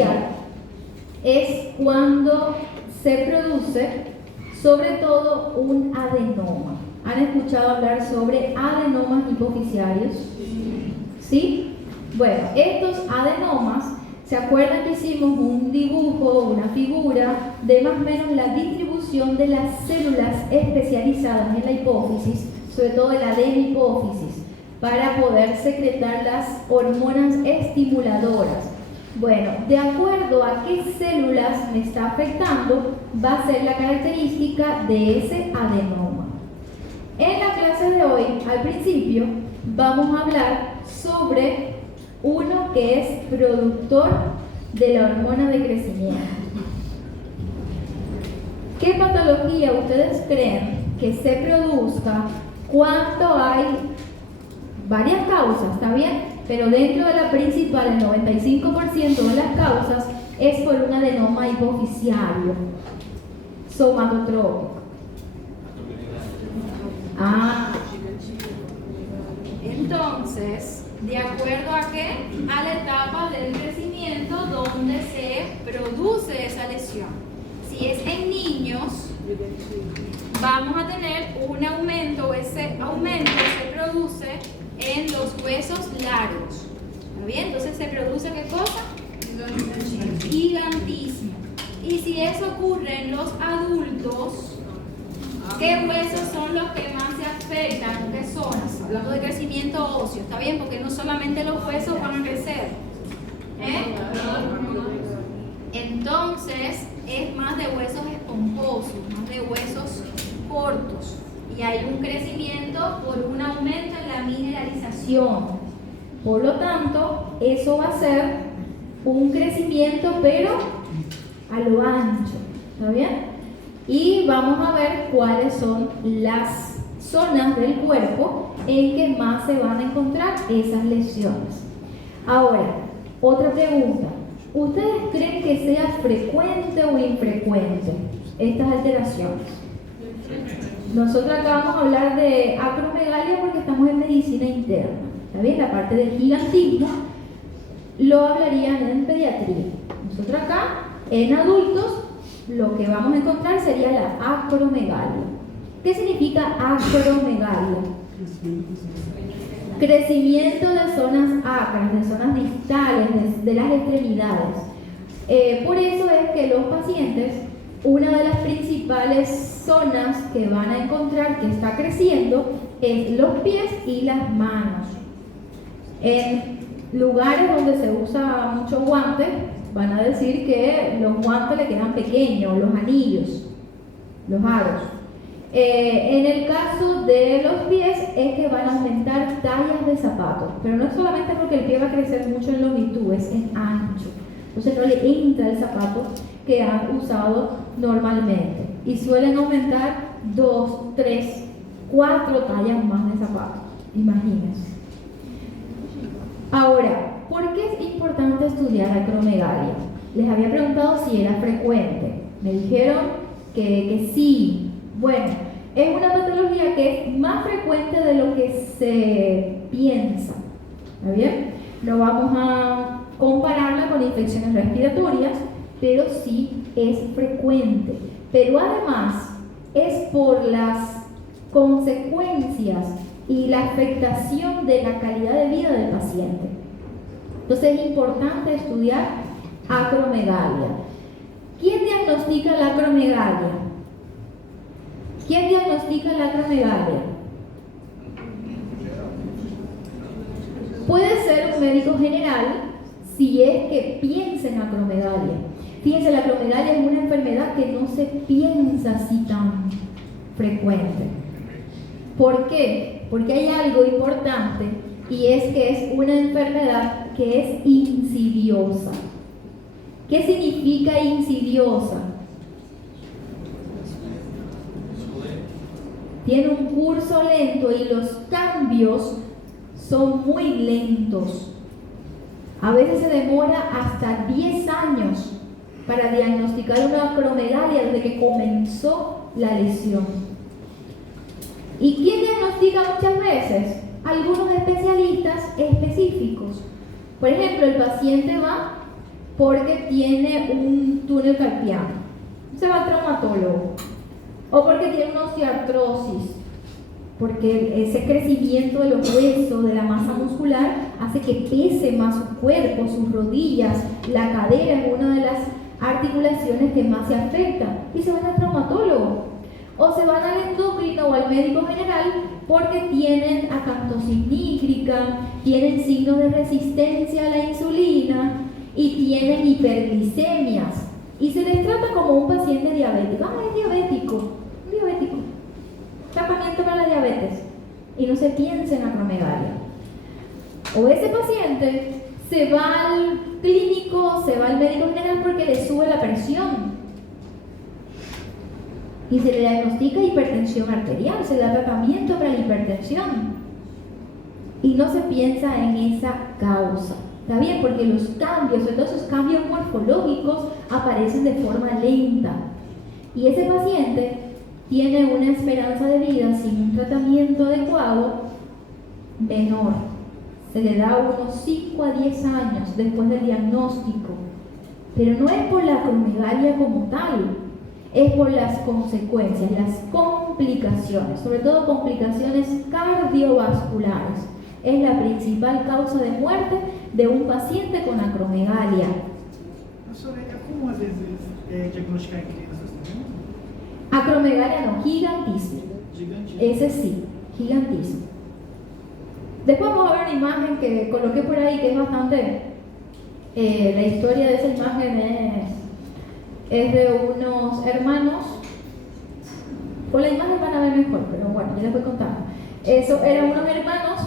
estudiar es cuando se produce sobre todo un adenoma. ¿Han escuchado hablar sobre adenomas hipoficiarios? ¿Sí? Bueno, estos adenomas, ¿se acuerdan que hicimos un dibujo, una figura de más o menos la distribución de las células especializadas en la hipófisis, sobre todo en la adenohipófisis, para poder secretar las hormonas estimuladoras? Bueno, de acuerdo a qué células me está afectando, va a ser la característica de ese adenoma. En la clase de hoy, al principio, vamos a hablar sobre uno que es productor de la hormona de crecimiento. ¿Qué patología ustedes creen que se produzca cuando hay varias causas? ¿Está bien? Pero dentro de la principal, el 95% de las causas es por un adenoma hipoficiario somatotrópico. Entonces, ¿de acuerdo a qué? A la etapa del crecimiento donde se produce esa lesión. Si es en niños, vamos a tener un aumento, ese aumento se produce en los huesos largos. ¿Está bien? Entonces se produce ¿qué cosa? Gigantismo. Y si eso ocurre en los adultos, ¿qué huesos son los que más se afectan? ¿Qué zonas? Hablando de crecimiento óseo, ¿está bien? Porque no solamente los huesos van a crecer. Entonces, es más de huesos esponjosos, más de huesos cortos. Y hay un crecimiento por un aumento en la mineralización. Por lo tanto, eso va a ser un crecimiento, pero a lo ancho. ¿Está bien? Y vamos a ver cuáles son las zonas del cuerpo en que más se van a encontrar esas lesiones. Ahora, otra pregunta. ¿Ustedes creen que sea frecuente o infrecuente estas alteraciones? Nosotros acá vamos a hablar de acromegalia porque estamos en medicina interna. ¿Está bien? La parte del gigantismo lo hablarían en pediatría. Nosotros acá, en adultos, lo que vamos a encontrar sería la acromegalia. ¿Qué significa acromegalia? Crecimiento de zonas acras, de zonas distales, de las extremidades. Por eso es que los pacientes, una de las principales zonas que van a encontrar que está creciendo es los pies y las manos. En lugares donde se usa mucho guante, van a decir que los guantes le quedan pequeños, los anillos, los aros. En el caso de los pies es que van a aumentar tallas de zapatos, pero no es solamente porque el pie va a crecer mucho en longitud, es en ancho. Entonces no le entra el zapato que han usado normalmente y suelen aumentar 2, 3, 4 tallas más de zapatos. Imagínense. Ahora, ¿por qué es importante estudiar acromegalia? Les había preguntado si era frecuente. Me dijeron que sí. Bueno, es una patología que es más frecuente de lo que se piensa. ¿Está bien? No vamos a compararla con infecciones respiratorias, pero sí es frecuente. Pero además es por las consecuencias y la afectación de la calidad de vida del paciente. Entonces es importante estudiar acromegalia. ¿Quién diagnostica la acromegalia? ¿Quién diagnostica la acromegalia? Puede ser un médico general si es que piensa en acromegalia. Fíjense, la acromegalia es una enfermedad que no se piensa así tan frecuente. ¿Por qué? Porque hay algo importante y es que es una enfermedad que es insidiosa. ¿Qué significa insidiosa? Tiene un curso lento y los cambios son muy lentos. A veces se demora hasta 10 años para diagnosticar una acromegalia desde que comenzó la lesión. ¿Y quién diagnostica muchas veces? Algunos especialistas específicos. Por ejemplo, el paciente va porque tiene un túnel carpiano, se va al traumatólogo. O porque tiene una osteoartrosis, porque ese crecimiento de los huesos, de la masa muscular, hace que pese más su cuerpo, sus rodillas, la cadera es una de las articulaciones que más se afectan, y se van al traumatólogo. O se van al endocrino o al médico general porque tienen acantosis nígrica, tienen signos de resistencia a la insulina y tienen hiperglicemias. Y se les trata como un paciente diabético. Ah, es diabético, un diabético. Tratamiento para la diabetes. Y no se piensa en acromegalia. O ese paciente se va al clínico, se va al médico general porque le sube la presión. Y se le diagnostica hipertensión arterial, se le da tratamiento para la hipertensión. Y no se piensa en esa causa. ¿Está bien? Porque los cambios, sobre todo esos cambios morfológicos, aparecen de forma lenta. Y ese paciente tiene una esperanza de vida sin un tratamiento adecuado menor. Se le da unos 5 a 10 años después del diagnóstico. Pero no es por la acromegalia como tal, es por las consecuencias, las complicaciones, sobre todo complicaciones cardiovasculares. Es la principal causa de muerte de un paciente con acromegalia. Professora, é comum às vezes diagnosticar em crianças também? Acromegalia no, gigantismo. Gigantismo. Ese sí, gigantismo. Después vamos a ver una imagen que coloqué por ahí que es bastante... la historia de esa imagen es de unos hermanos. Con la imagen van a ver mejor, pero bueno, ya les voy contando. Eso eran unos hermanos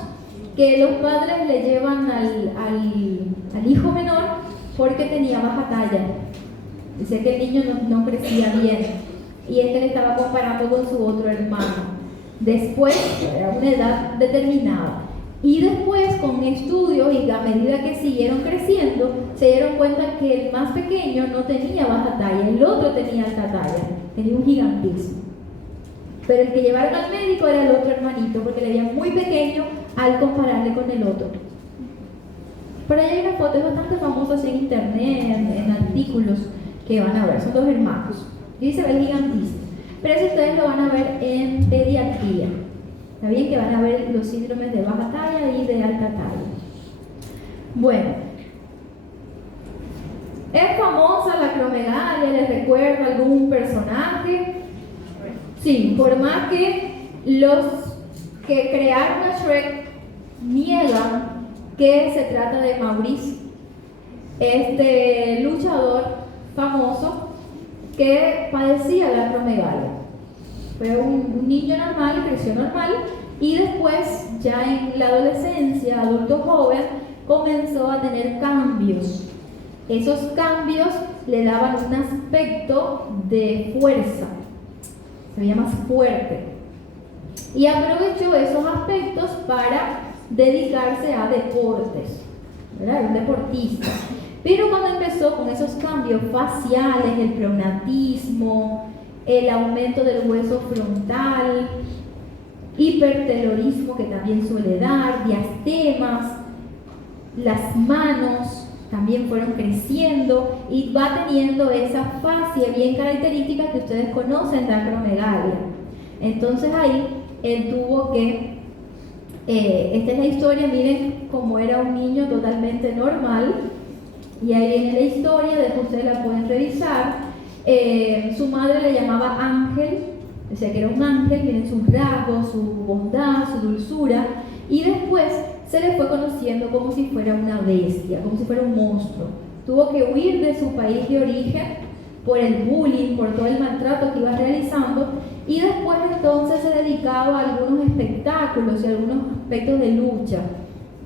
que los padres le llevan al hijo menor porque tenía baja talla. Decía que el niño no crecía bien y es que le estaba comparando con su otro hermano. Después, era una edad determinada. Y después, con estudios y a medida que siguieron creciendo, se dieron cuenta que el más pequeño no tenía baja talla, el otro tenía alta talla, tenía un gigantismo. Pero el que llevaron al médico era el otro hermanito, porque le veían muy pequeño al compararle con el otro. Por ahí hay una foto, es bastante famosa así en internet, en artículos que van a ver, son dos hermanos. Y se ve el gigantismo. Pero eso ustedes lo van a ver en pediatría. Está bien que van a ver los síndromes de baja talla y de alta talla. Bueno, ¿es famosa la acromegalia? ¿Les recuerda algún personaje? Sí, por más que los que crearon a Shrek niegan que se trata de Maurice, este luchador famoso que padecía la acromegalia. Fue un niño normal, creció normal y después, ya en la adolescencia, adulto joven, comenzó a tener cambios. Esos cambios le daban un aspecto de fuerza, se veía más fuerte. Y aprovechó esos aspectos para dedicarse a deportes, ¿verdad? Era un deportista. Pero cuando empezó con esos cambios faciales, el pleonasmo, el aumento del hueso frontal, hipertelorismo que también suele dar, diastemas, las manos también fueron creciendo y va teniendo esa fascia bien característica que ustedes conocen de acromegalia. Entonces ahí él tuvo que, esta es la historia, miren cómo era un niño totalmente normal, y ahí viene la historia, después ustedes la pueden revisar. Su madre le llamaba Ángel, decía que era un ángel, tiene sus rasgos, su bondad, su dulzura, y después se le fue conociendo como si fuera una bestia, como si fuera un monstruo. Tuvo que huir de su país de origen por el bullying, por todo el maltrato que iba realizando, y después entonces se dedicaba a algunos espectáculos y a algunos aspectos de lucha.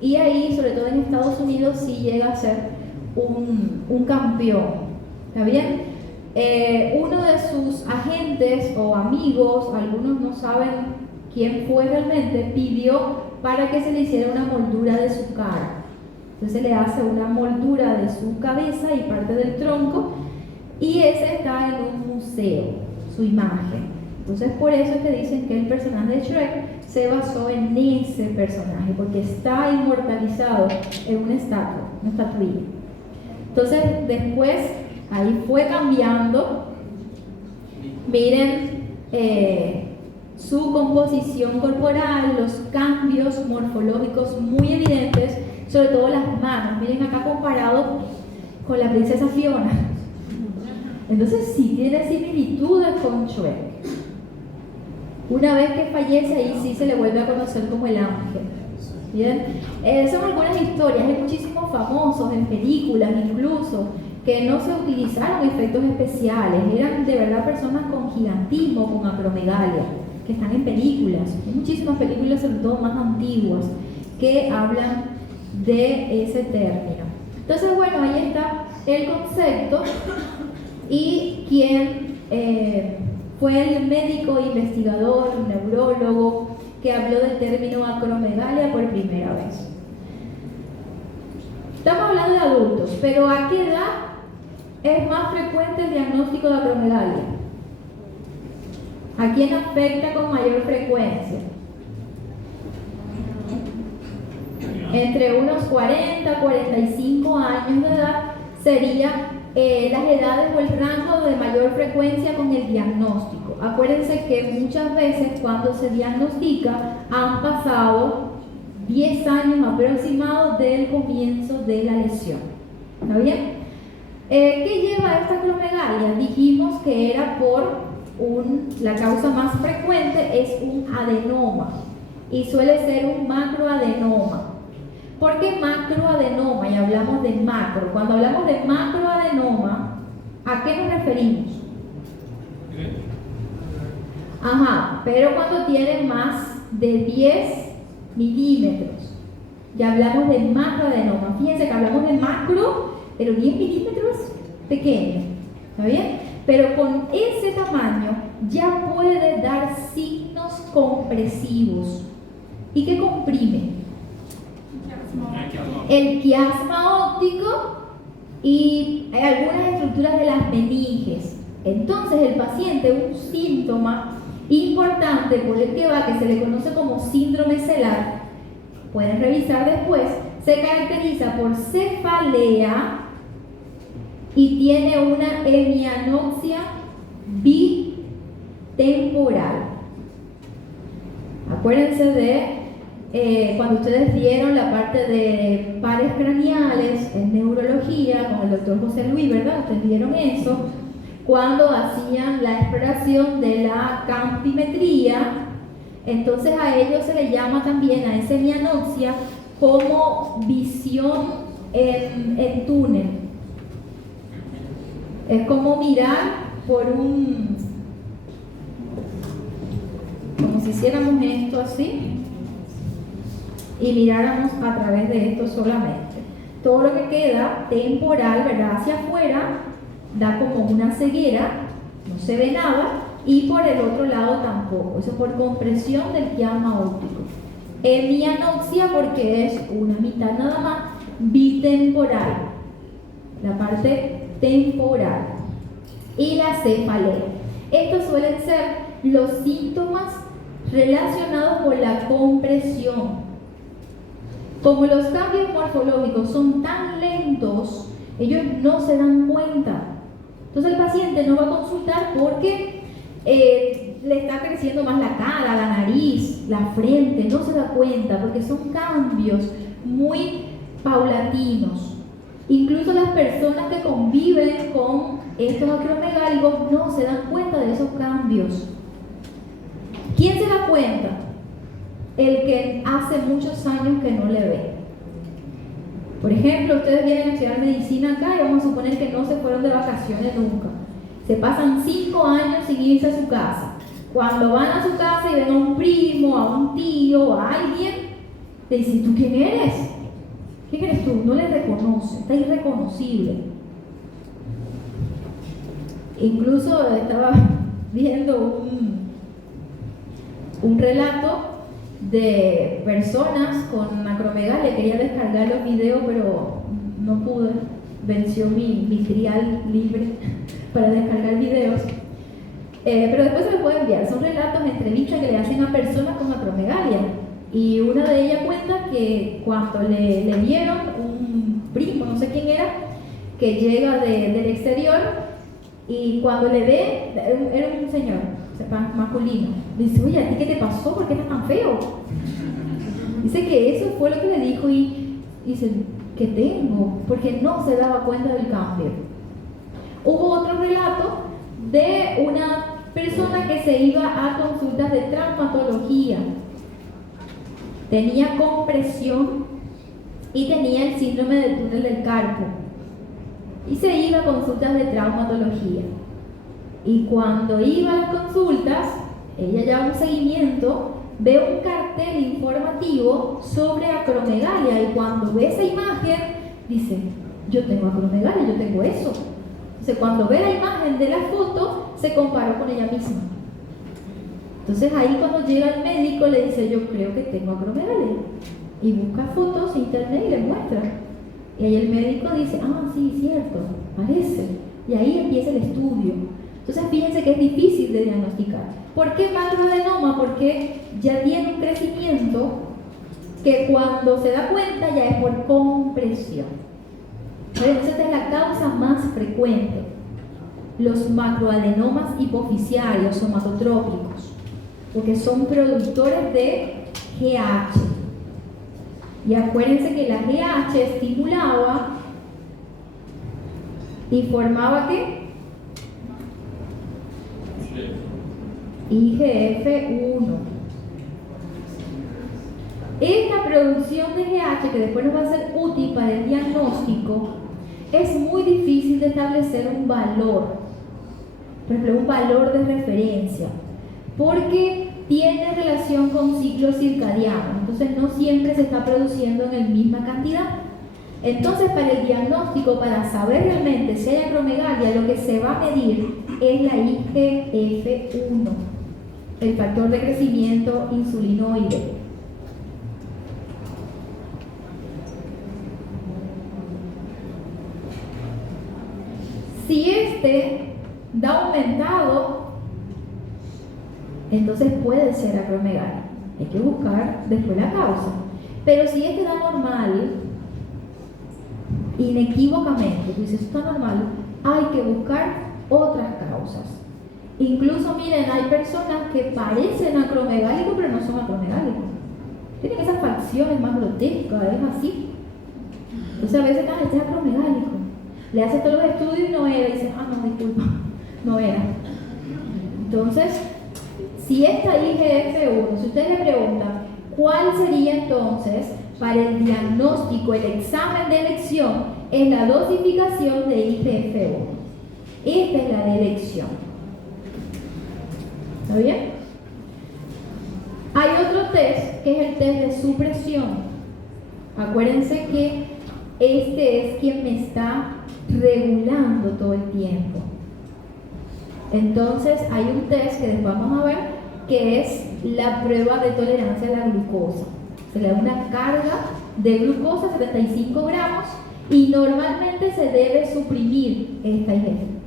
Y ahí, sobre todo en Estados Unidos, sí llega a ser un campeón. ¿Está bien? Uno de sus agentes o amigos, algunos no saben quién fue realmente, pidió para que se le hiciera una moldura de su cara. Entonces le hace una moldura de su cabeza y parte del tronco, y ese está en un museo, su imagen. Entonces por eso es que dicen que el personaje de Shrek se basó en ese personaje, porque está inmortalizado en una estatua, una estatuilla. Entonces después ahí fue cambiando. Miren su composición corporal, los cambios morfológicos muy evidentes, sobre todo las manos. Miren acá comparado con la princesa Fiona. Entonces sí tiene similitudes con Shrek. Una vez que fallece, ahí sí se le vuelve a conocer como el ángel. ¿Bien? Son algunas historias, hay muchísimos famosos en películas incluso, que no se utilizaron efectos especiales, eran de verdad personas con gigantismo, con acromegalia, que están en películas. Hay muchísimas películas, sobre todo más antiguas, que hablan de ese término. Entonces, bueno, ahí está el concepto y quién fue el médico investigador, neurólogo, que habló del término acromegalia por primera vez. Estamos hablando de adultos, pero ¿a qué edad es más frecuente el diagnóstico de acromegalia? ¿A quién afecta con mayor frecuencia? Entre unos 40 a 45 años de edad sería las edades o el rango de mayor frecuencia con el diagnóstico. Acuérdense que muchas veces cuando se diagnostica han pasado 10 años aproximados del comienzo de la lesión. ¿Está bien? ¿Qué lleva a esta acromegalia? Dijimos que era por la causa más frecuente es un adenoma y suele ser un macroadenoma. ¿Por qué macroadenoma? Y hablamos de macro. Cuando hablamos de macroadenoma, ¿a qué nos referimos? Ajá, pero cuando tiene más de 10 milímetros, ya hablamos de macroadenoma. Fíjense que hablamos de macro, pero 10 milímetros pequeño, ¿está bien? Pero con ese tamaño ya puede dar signos compresivos. ¿Y qué comprime? El quiasma óptico y algunas estructuras de las meninges. Entonces el paciente, un síntoma importante por el que va, que se le conoce como síndrome celar, pueden revisar después, se caracteriza por cefalea y tiene una hemianoxia bitemporal. Acuérdense de cuando ustedes vieron la parte de pares craneales en neurología con el doctor José Luis, ¿verdad? Ustedes vieron eso, cuando hacían la exploración de la campimetría. Entonces a ellos se le llama también, a esa hemianoxia, como visión en túnel. Es como mirar por como si hiciéramos esto así y miráramos a través de esto solamente. Todo lo que queda temporal, ¿verdad?, hacia afuera, da como una ceguera, no se ve nada, y por el otro lado tampoco. Eso por compresión del quiasma óptico. Hemianoxia porque es una mitad nada más, bitemporal, la parte temporal, y la cefalea. Estos suelen ser los síntomas relacionados con la compresión. Como los cambios morfológicos son tan lentos, ellos no se dan cuenta. Entonces el paciente no va a consultar porque le está creciendo más la cara, la nariz, la frente, no se da cuenta porque son cambios muy paulatinos. Incluso las personas que conviven con estos acromegálicos no se dan cuenta de esos cambios. ¿Quién se da cuenta? El que hace muchos años que no le ve. Por ejemplo, ustedes vienen a estudiar medicina acá y vamos a suponer que no se fueron de vacaciones nunca. Se pasan 5 años sin irse a su casa. Cuando van a su casa y ven a un primo, a un tío, a alguien, le dicen: ¿tú quién eres? ¿Quién eres tú? No le reconoce, está irreconocible. Incluso estaba viendo un relato de personas con acromegalia. Quería descargar los videos, pero no pude. Venció mi trial libre para descargar videos. Pero después se los puedo enviar. Son relatos, entrevistas que le hacen a personas con acromegalia. Y una de ellas cuenta que cuando le vieron un primo, no sé quién era, que llega del exterior y cuando le ve, era un señor masculino, le dice, oye, ¿a ti qué te pasó? ¿Por qué estás tan feo? Dice que eso fue lo que le dijo y dice, ¿qué tengo? Porque no se daba cuenta del cambio. Hubo otro relato de una persona que se iba a consultas de traumatología. Tenía compresión y tenía el síndrome del túnel del carpo. Y se iba a consultas de traumatología. Y cuando iba a las consultas, ella lleva un seguimiento, ve un cartel informativo sobre acromegalia. Y cuando ve esa imagen, dice, yo tengo acromegalia, yo tengo eso. Entonces, cuando ve la imagen de la foto, se comparó con ella misma. Entonces, ahí cuando llega el médico, le dice, yo creo que tengo acromegalia. Y busca fotos en internet y le muestra. Y ahí el médico dice, sí, cierto, parece. Y ahí empieza el estudio. Entonces, fíjense que es difícil de diagnosticar. ¿Por qué macroadenoma? Porque ya tiene un crecimiento que cuando se da cuenta ya es por compresión. Entonces, esta es la causa más frecuente. Los macroadenomas hipofisiarios somatotrópicos, porque son productores de GH. Y acuérdense que la GH estimulaba y formaba ¿qué? IGF-1. Esta producción de GH, que después nos va a ser útil para el diagnóstico, es muy difícil de establecer un valor, por ejemplo, un valor de referencia, porque tiene relación con ciclos circadianos, entonces no siempre se está produciendo en la misma cantidad. Entonces, para el diagnóstico, para saber realmente si hay acromegalia, lo que se va a medir es la IGF-1, el factor de crecimiento insulinoide. Si este da aumentado, entonces puede ser acromegalia. Hay que buscar después la causa. Pero si este da normal, inequívocamente, tú dices, esto está normal, hay que buscar otras causas. Incluso, miren, hay personas que parecen acromegálicos, pero no son acromegálicos. Tienen esas facciones más grotescas, es así. Entonces a veces este es acromegálico. Le hace todos los estudios y no era, y dice, no, disculpa, no era. Entonces, si esta IGF-1, si ustedes le preguntan, ¿cuál sería entonces para el diagnóstico, el examen de elección? Es la dosificación de IGF-1. Esta es la de elección. ¿Está bien? Hay otro test, que es el test de supresión. Acuérdense que este es quien me está regulando todo el tiempo. Entonces hay un test que después vamos a ver, que es la prueba de tolerancia a la glucosa. Se le da una carga de glucosa, 75 gramos, y normalmente se debe suprimir esta IGF.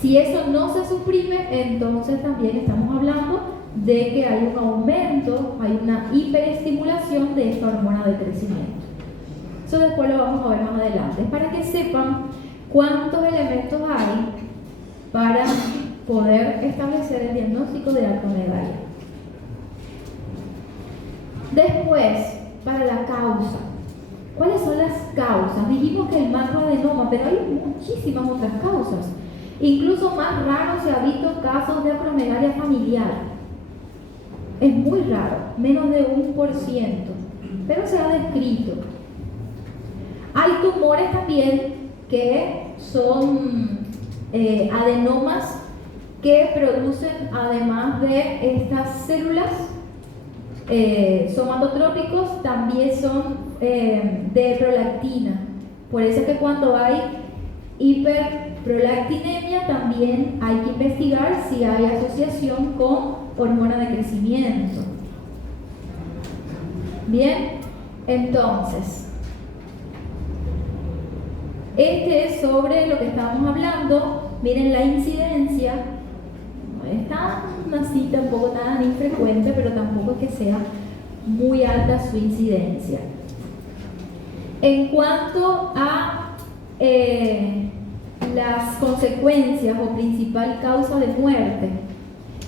Si eso no se suprime, entonces también estamos hablando de que hay un aumento, hay una hiperestimulación de esta hormona de crecimiento. Eso después lo vamos a ver más adelante. Es para que sepan cuántos elementos hay para poder establecer el diagnóstico de acromegalia. Después, para la causa. ¿Cuáles son las causas? Dijimos que el macroadenoma, pero hay muchísimas otras causas. Incluso más raro se ha visto casos de acromegalia familiar. Es muy raro, menos de 1%, pero se ha descrito. Hay tumores también que son adenomas que producen, además de estas células somatotrópicos, también son de prolactina. Por eso es que cuando hay hiperprolactinemia también hay que investigar si hay asociación con hormona de crecimiento. Bien, entonces este es sobre lo que estábamos hablando. Miren la incidencia. No es tan así, tampoco tan infrecuente, pero tampoco es que sea muy alta su incidencia. En cuanto a las consecuencias o principal causa de muerte,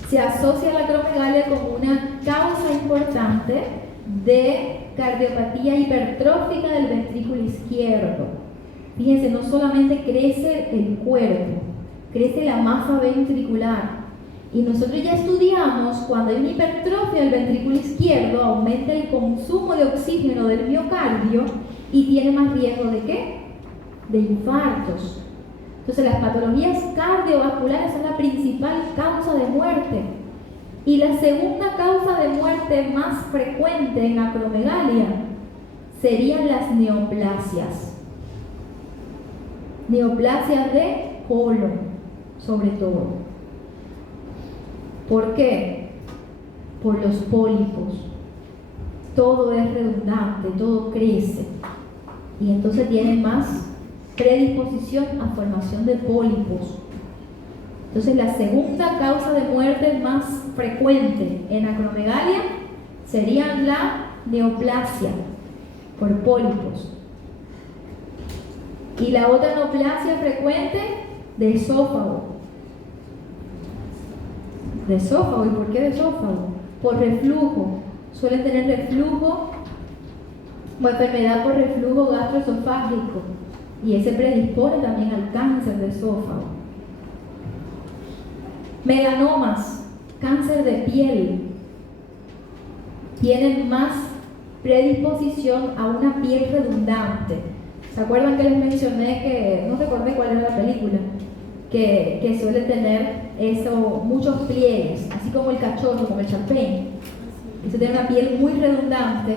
se asocia la acromegalia como una causa importante de cardiopatía hipertrófica del ventrículo izquierdo. Fíjense, no solamente crece el cuerpo, crece la masa ventricular. Y nosotros ya estudiamos, cuando hay una hipertrofia del ventrículo izquierdo, aumenta el consumo de oxígeno del miocardio y tiene más riesgo ¿de qué? De infartos. Entonces las patologías cardiovasculares son la principal causa de muerte. Y la segunda causa de muerte más frecuente en acromegalia serían las neoplasias. Neoplasias de colon, sobre todo. ¿Por qué? Por los pólipos. Todo es redundante, todo crece. Y entonces tiene más predisposición a formación de pólipos. Entonces la segunda causa de muerte más frecuente en acromegalia sería la neoplasia por pólipos. Y la otra neoplasia frecuente de esófago. De esófago. ¿Y por qué de esófago? Por reflujo. Suelen tener reflujo o enfermedad por reflujo gastroesofágico. Y ese predispone también al cáncer de esófago. Melanomas, cáncer de piel, tienen más predisposición a una piel redundante. ¿Se acuerdan que les mencioné que, no recordé cuál era la película, que suele tener eso, muchos pliegues, así como el cachorro, como el champén? Eso tiene una piel muy redundante.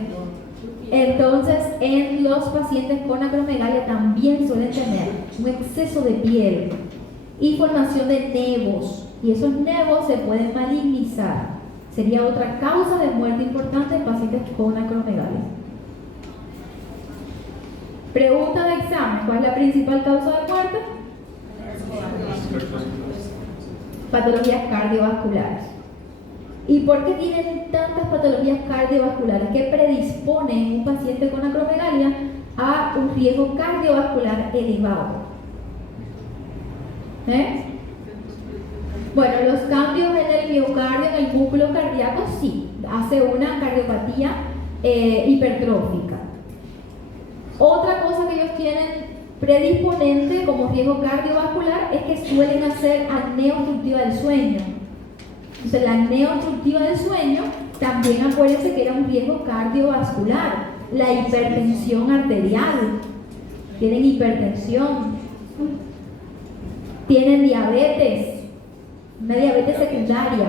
Entonces, en los pacientes con acromegalia también suelen tener un exceso de piel y formación de nevos. Y esos nevos se pueden malignizar. Sería otra causa de muerte importante en pacientes con acromegalia. Pregunta de examen: ¿cuál es la principal causa de muerte? Patologías cardiovasculares. ¿Y por qué tienen tantas patologías cardiovasculares que predisponen a un paciente con acromegalia a un riesgo cardiovascular elevado? Bueno, los cambios en el miocardio, en el músculo cardíaco, sí, hace una cardiopatía hipertrófica. Otra cosa que ellos tienen predisponente como riesgo cardiovascular es que suelen hacer apnea obstructiva del sueño. Entonces, la apnea obstructiva del sueño también, acuérdense que era un riesgo cardiovascular. La hipertensión arterial, tienen hipertensión, tienen diabetes, una diabetes secundaria.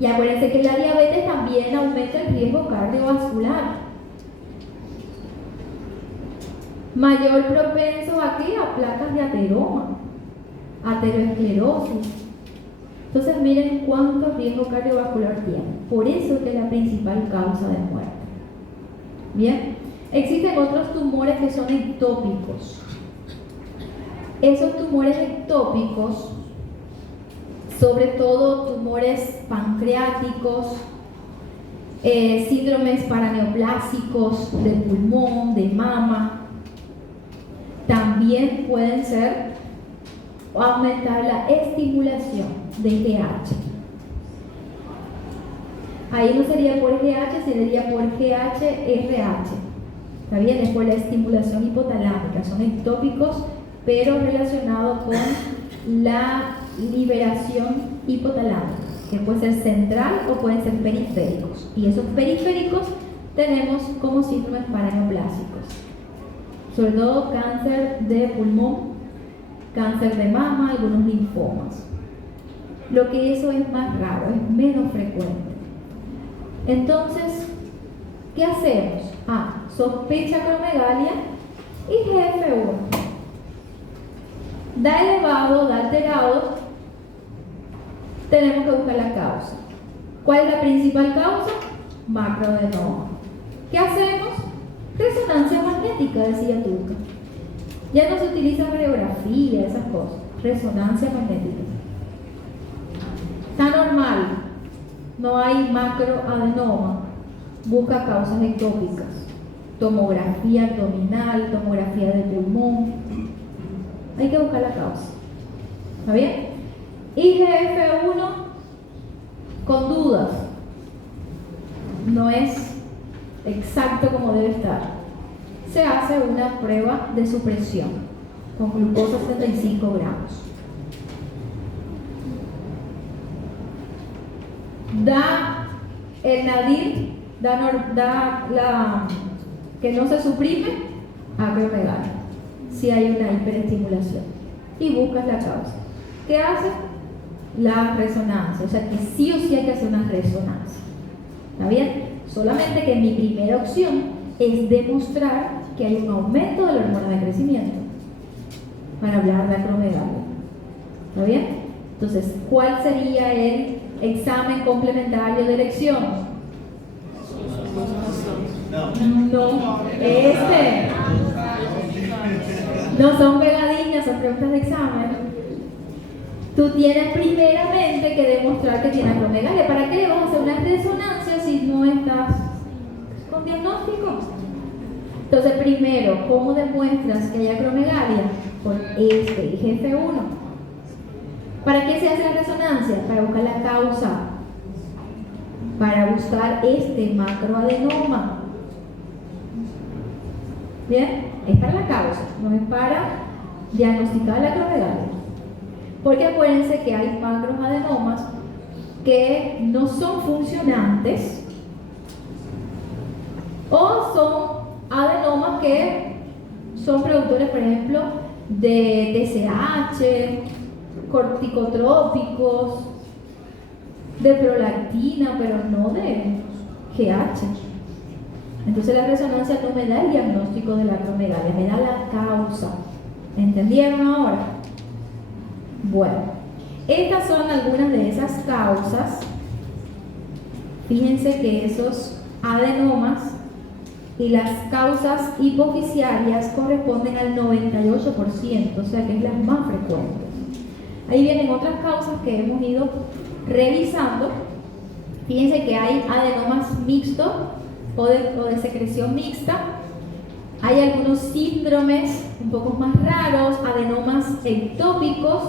Y acuérdense que la diabetes también aumenta el riesgo cardiovascular. Mayor propenso aquí a placas de ateroma, ateroesclerosis. Entonces miren cuánto riesgo cardiovascular tiene. Por eso es que es la principal causa de muerte. Bien, existen otros tumores que son ectópicos. Esos tumores ectópicos, sobre todo tumores pancreáticos, síndromes paraneoplásicos del pulmón, de mama, también pueden ser o aumentar la estimulación de GH. Ahí no sería por GH, sería por GH-RH. ¿Está bien? Es por la estimulación hipotalámica. Son ectópicos, pero relacionados con la liberación hipotalámica, que puede ser central o pueden ser periféricos. Y esos periféricos tenemos como síndromes paraneoplásicos. Sobre todo cáncer de pulmón, cáncer de mama, algunos linfomas. Lo que eso es más raro, es menos frecuente. Entonces, ¿qué hacemos? Sospecha acromegalia y GF1. Da elevado, da alterado, tenemos que buscar la causa. ¿Cuál es la principal causa? Macroadenoma. ¿Qué hacemos? Resonancia magnética, decía Turca. Ya no se utiliza radiografía, esas cosas. Resonancia magnética. Está normal, no hay macroadenoma. Busca causas ectópicas. Tomografía abdominal, tomografía de pulmón. Hay que buscar la causa. ¿Está bien? IGF-1 con dudas. No es exacto como debe estar. Se hace una prueba de supresión con glucosa 75 gramos. Da el nadir, da la que no se suprime, acromegalia, si hay una hiperestimulación. Y buscas la causa. ¿Qué hace? La resonancia. O sea que sí o sí hay que hacer una resonancia. ¿Está bien? Solamente que mi primera opción es demostrar que hay un aumento de la hormona de crecimiento para hablar de acromegalia. ¿Está bien? Entonces, ¿cuál sería el examen complementario de elección? No, este. No son pegadillas, son preguntas de examen. Tú tienes primeramente que demostrar que tienes acromegalia. ¿Para qué le vas a hacer una resonancia si no estás con diagnóstico? Entonces, primero, ¿cómo demuestras que hay acromegalia? Con este IGF-1. ¿Para qué se hace la resonancia? Para buscar la causa. Para buscar este macroadenoma. ¿Bien? Es para la causa, no es para diagnosticar la acromegalia. Porque acuérdense que hay macroadenomas que no son funcionantes o son adenomas que son productores, por ejemplo, de TSH, corticotrópicos, de prolactina, pero no de GH. Entonces la resonancia no me da el diagnóstico de la acromegalia, me da la causa. ¿Entendieron ahora? Bueno, estas son algunas de esas causas. Fíjense que esos adenomas y las causas hipofisiarias corresponden al 98%, o sea que es las más frecuentes. Ahí vienen otras causas que hemos ido revisando. Fíjense que hay adenomas mixtos o de secreción mixta. Hay algunos síndromes un poco más raros, adenomas ectópicos.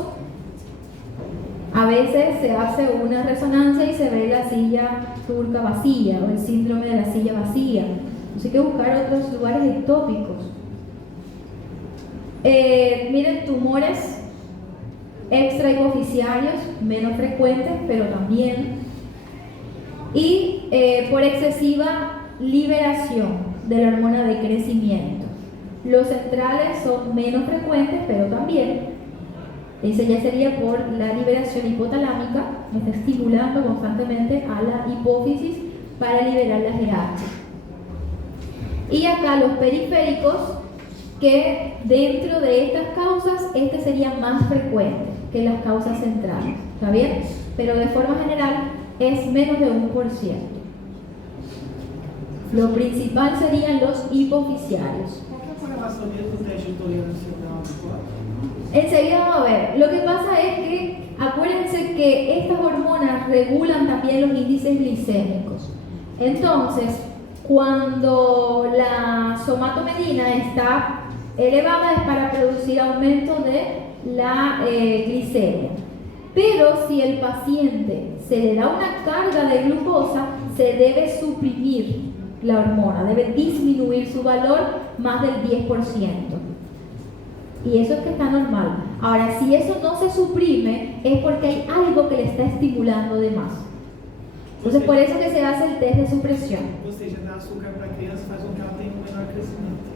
A veces se hace una resonancia y se ve la silla turca vacía o el síndrome de la silla vacía. Entonces hay que buscar otros lugares ectópicos. Miren, tumores extrahipofisiarios, menos frecuentes, pero también. Y por excesiva liberación de la hormona de crecimiento. Los centrales son menos frecuentes, pero también. Ese ya sería por la liberación hipotalámica, que está estimulando constantemente a la hipófisis para liberar la GH. Y acá los periféricos, que dentro de estas causas, este sería más frecuente que las causas centrales. ¿Está bien? Pero de forma general es menos de 1%. Lo principal serían los hipofisiarios. ¿Cuál es la correlación del teste de tolerancia al Enseguida vamos a ver. Lo que pasa es que acuérdense que estas hormonas regulan también los índices glicémicos. Entonces, cuando la somatomedina está elevada es para producir aumento de la glicemia. Pero si el paciente se le da una carga de glucosa, se debe suprimir la hormona, debe disminuir su valor más del 10%. Y eso es que está normal. Ahora, si eso no se suprime, es porque hay algo que le está estimulando de más. Entonces, por eso que se hace el test de supresión. Ou seja, dar açúcar para a criança faz com que ela tenha menor crescimento.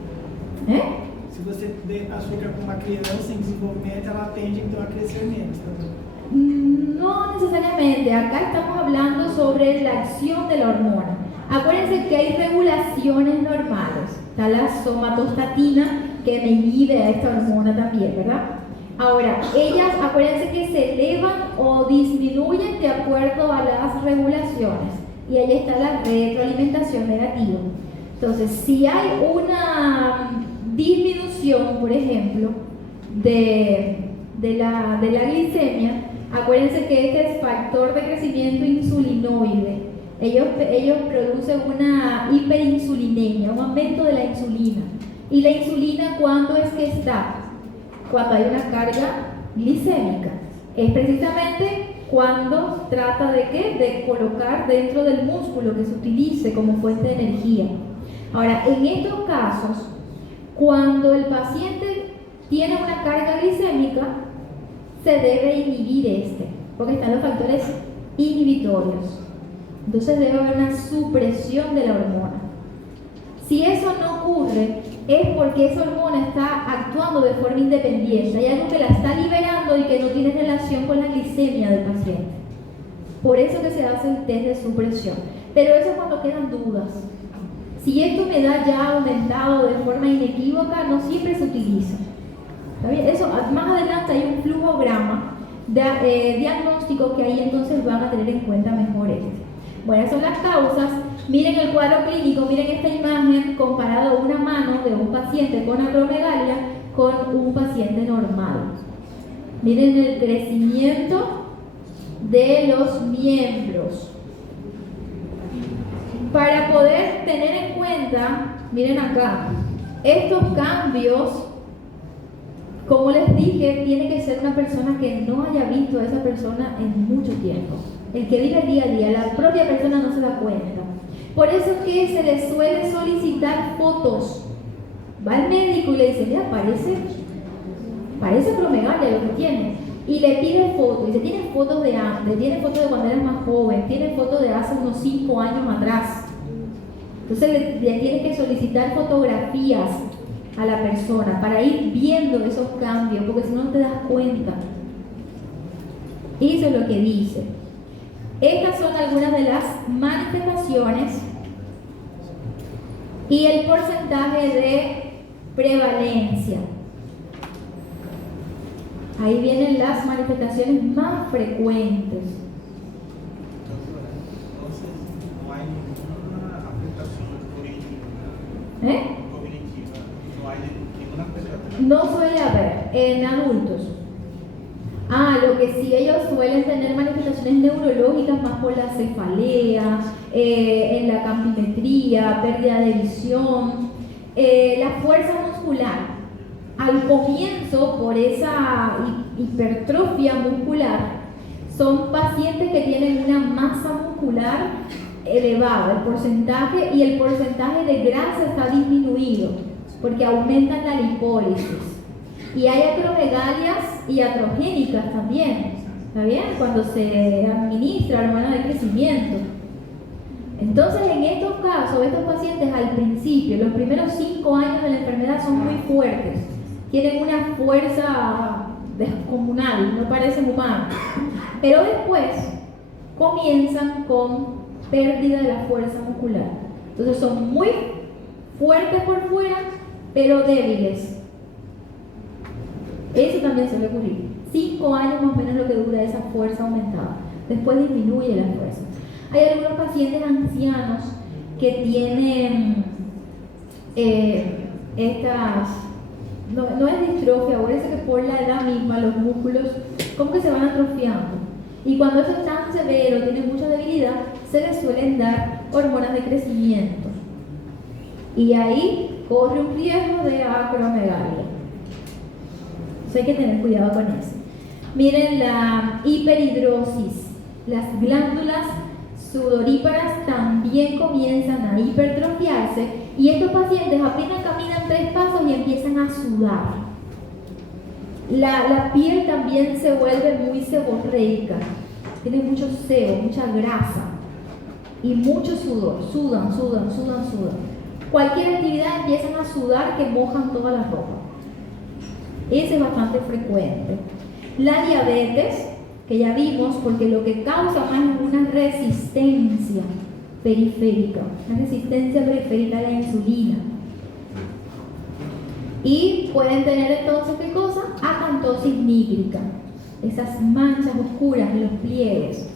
Se você der açúcar para uma criança em desenvolvimento, ela tende então a crescer menos também. No necesariamente. Acá estamos hablando sobre la acción de la hormona. Acuérdense que hay regulaciones normales. Está la somatostatina, que me inhibe a esta hormona también, ¿verdad? Ahora, ellas, acuérdense que se elevan o disminuyen de acuerdo a las regulaciones. Y ahí está la retroalimentación negativa. Entonces, si hay una disminución, por ejemplo, de la glicemia, acuérdense que este es factor de crecimiento insulinoide. Ellos producen una hiperinsulinemia, un aumento de la insulina. ¿Y la insulina cuándo es que está? cuando hay una carga glicémica. Es precisamente cuando trata de ¿qué? De colocar dentro del músculo que se utilice como fuente de energía. Ahora, en estos casos, cuando el paciente tiene una carga glicémica, se debe inhibir porque están los factores inhibitorios. Entonces debe haber una supresión de la hormona. Si eso no ocurre, es porque esa hormona está actuando de forma independiente. Hay algo que la está liberando y que no tiene relación con la glicemia del paciente. Por eso que se hace el test de supresión. Pero eso es cuando quedan dudas. Si esto me da ya aumentado de forma inequívoca, no siempre se utiliza. ¿Está bien? Eso, más adelante hay un flujograma de diagnóstico que ahí entonces van a tener en cuenta mejor Bueno, esas son las causas. Miren el cuadro clínico, miren esta imagen comparado una mano de un paciente con acromegalia con un paciente normal. Miren el crecimiento de los miembros. Para poder tener en cuenta, miren acá, estos cambios, como les dije, tiene que ser una persona que no haya visto a esa persona en mucho tiempo. El que vive día a día, la propia persona no se da cuenta. Por eso es que se le suele solicitar fotos. Va al médico y le dice, mira, parece acromegalia lo que tiene. Y le pide fotos. Y dice, tiene fotos de antes, tiene fotos de cuando eras más joven, tiene fotos de hace unos 5 años atrás. Entonces le tiene que solicitar fotografías a la persona para ir viendo esos cambios, porque si no, no te das cuenta. Eso es lo que dice. Estas son algunas de las manifestaciones y el porcentaje de prevalencia. Ahí vienen las manifestaciones más frecuentes. Entonces, no hay ninguna afectación cognitiva, no hay ninguna afectación. No suele haber en adultos. Lo que sí, ellos suelen tener manifestaciones neurológicas más por la cefalea, en la campimetría, pérdida de visión, la fuerza muscular. Al comienzo, por esa hipertrofia muscular, son pacientes que tienen una masa muscular elevada, el porcentaje y el porcentaje de grasa está disminuido porque aumentan la lipólisis. Y hay acromegalias y atrogénicas también, ¿está bien? Cuando se administra hormona de crecimiento. Entonces, en estos casos, estos pacientes al principio, los primeros 5 años de la enfermedad son muy fuertes, tienen una fuerza descomunal, no parecen humanos. Pero después comienzan con pérdida de la fuerza muscular. Entonces son muy fuertes por fuera, pero débiles. Eso también suele ocurrir. 5 años más o menos lo que dura esa fuerza aumentada. Después disminuye la fuerza. Hay algunos pacientes ancianos que tienen no es distrofia, parece que por la edad misma los músculos como que se van atrofiando. Y cuando eso es tan severo, tiene mucha debilidad, se les suelen dar hormonas de crecimiento. Y ahí corre un riesgo de acromegalia. Entonces hay que tener cuidado con eso. Miren la hiperhidrosis. Las glándulas sudoríparas también comienzan a hipertrofiarse y estos pacientes apenas caminan 3 pasos y empiezan a sudar. La piel también se vuelve muy seborreica, tiene mucho sebo, mucha grasa y mucho sudor, sudan. Cualquier actividad empiezan a sudar que mojan toda la ropa. Ese es bastante frecuente. La diabetes, que ya vimos, porque lo que causa más es una resistencia periférica a la insulina. Y pueden tener entonces, ¿qué cosa? Acantosis nígrica, esas manchas oscuras en los pliegues.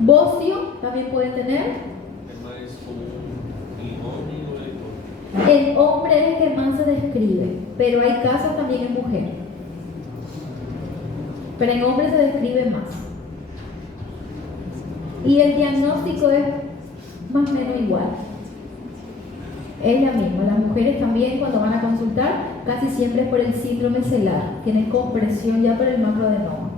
Bocio también pueden tener. En hombre es el que más se describe, pero hay casos también en mujer. Pero en hombre se describe más. Y el diagnóstico es más o menos igual. Es la misma. Las mujeres también cuando van a consultar casi siempre es por el síndrome celar. Tienen compresión ya por el macroadenoma.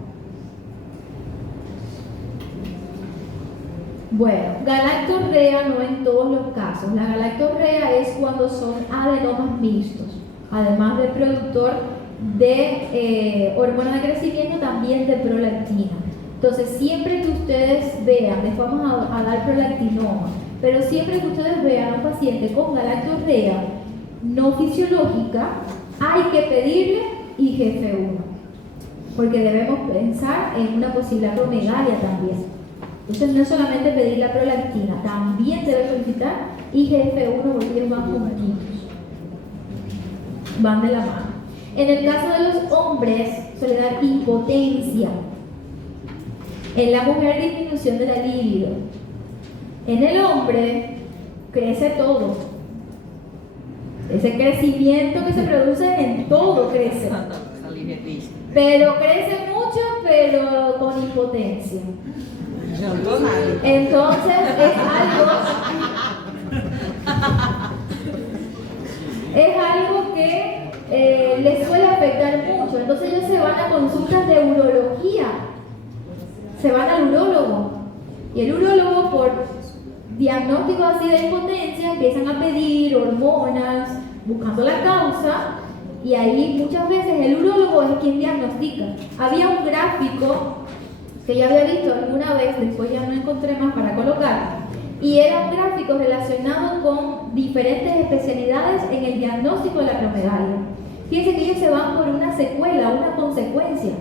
Bueno, galactorrea no en todos los casos. La galactorrea es cuando son adenomas mixtos. Además de productor de hormona de crecimiento, también de prolactina. Entonces, siempre que ustedes vean, les vamos a dar prolactinoma, pero siempre que ustedes vean a un paciente con galactorrea no fisiológica, hay que pedirle IGF-1, porque debemos pensar en una posible acromegalia también. Entonces, no es solamente pedir la prolactina, también debe solicitar IGF-1 porque ellos van juntitos, van de la mano. En el caso de los hombres, suele dar impotencia. En la mujer, disminución de la libido. En el hombre, crece todo. Ese crecimiento que se produce en todo crece. Pero crece mucho, pero con impotencia. Entonces, es algo que les suele afectar mucho. Entonces ellos se van a consultas de urología, se van al urólogo, y el urólogo, por diagnóstico así de impotencia, empiezan a pedir hormonas buscando la causa, y ahí muchas veces el urólogo es quien diagnostica. Había un gráfico que ya había visto alguna vez, después ya no encontré más para colocar, y era un gráfico relacionado con diferentes especialidades en el diagnóstico de la acromegalia. Fíjense que ellos se van por una secuela, una consecuencia.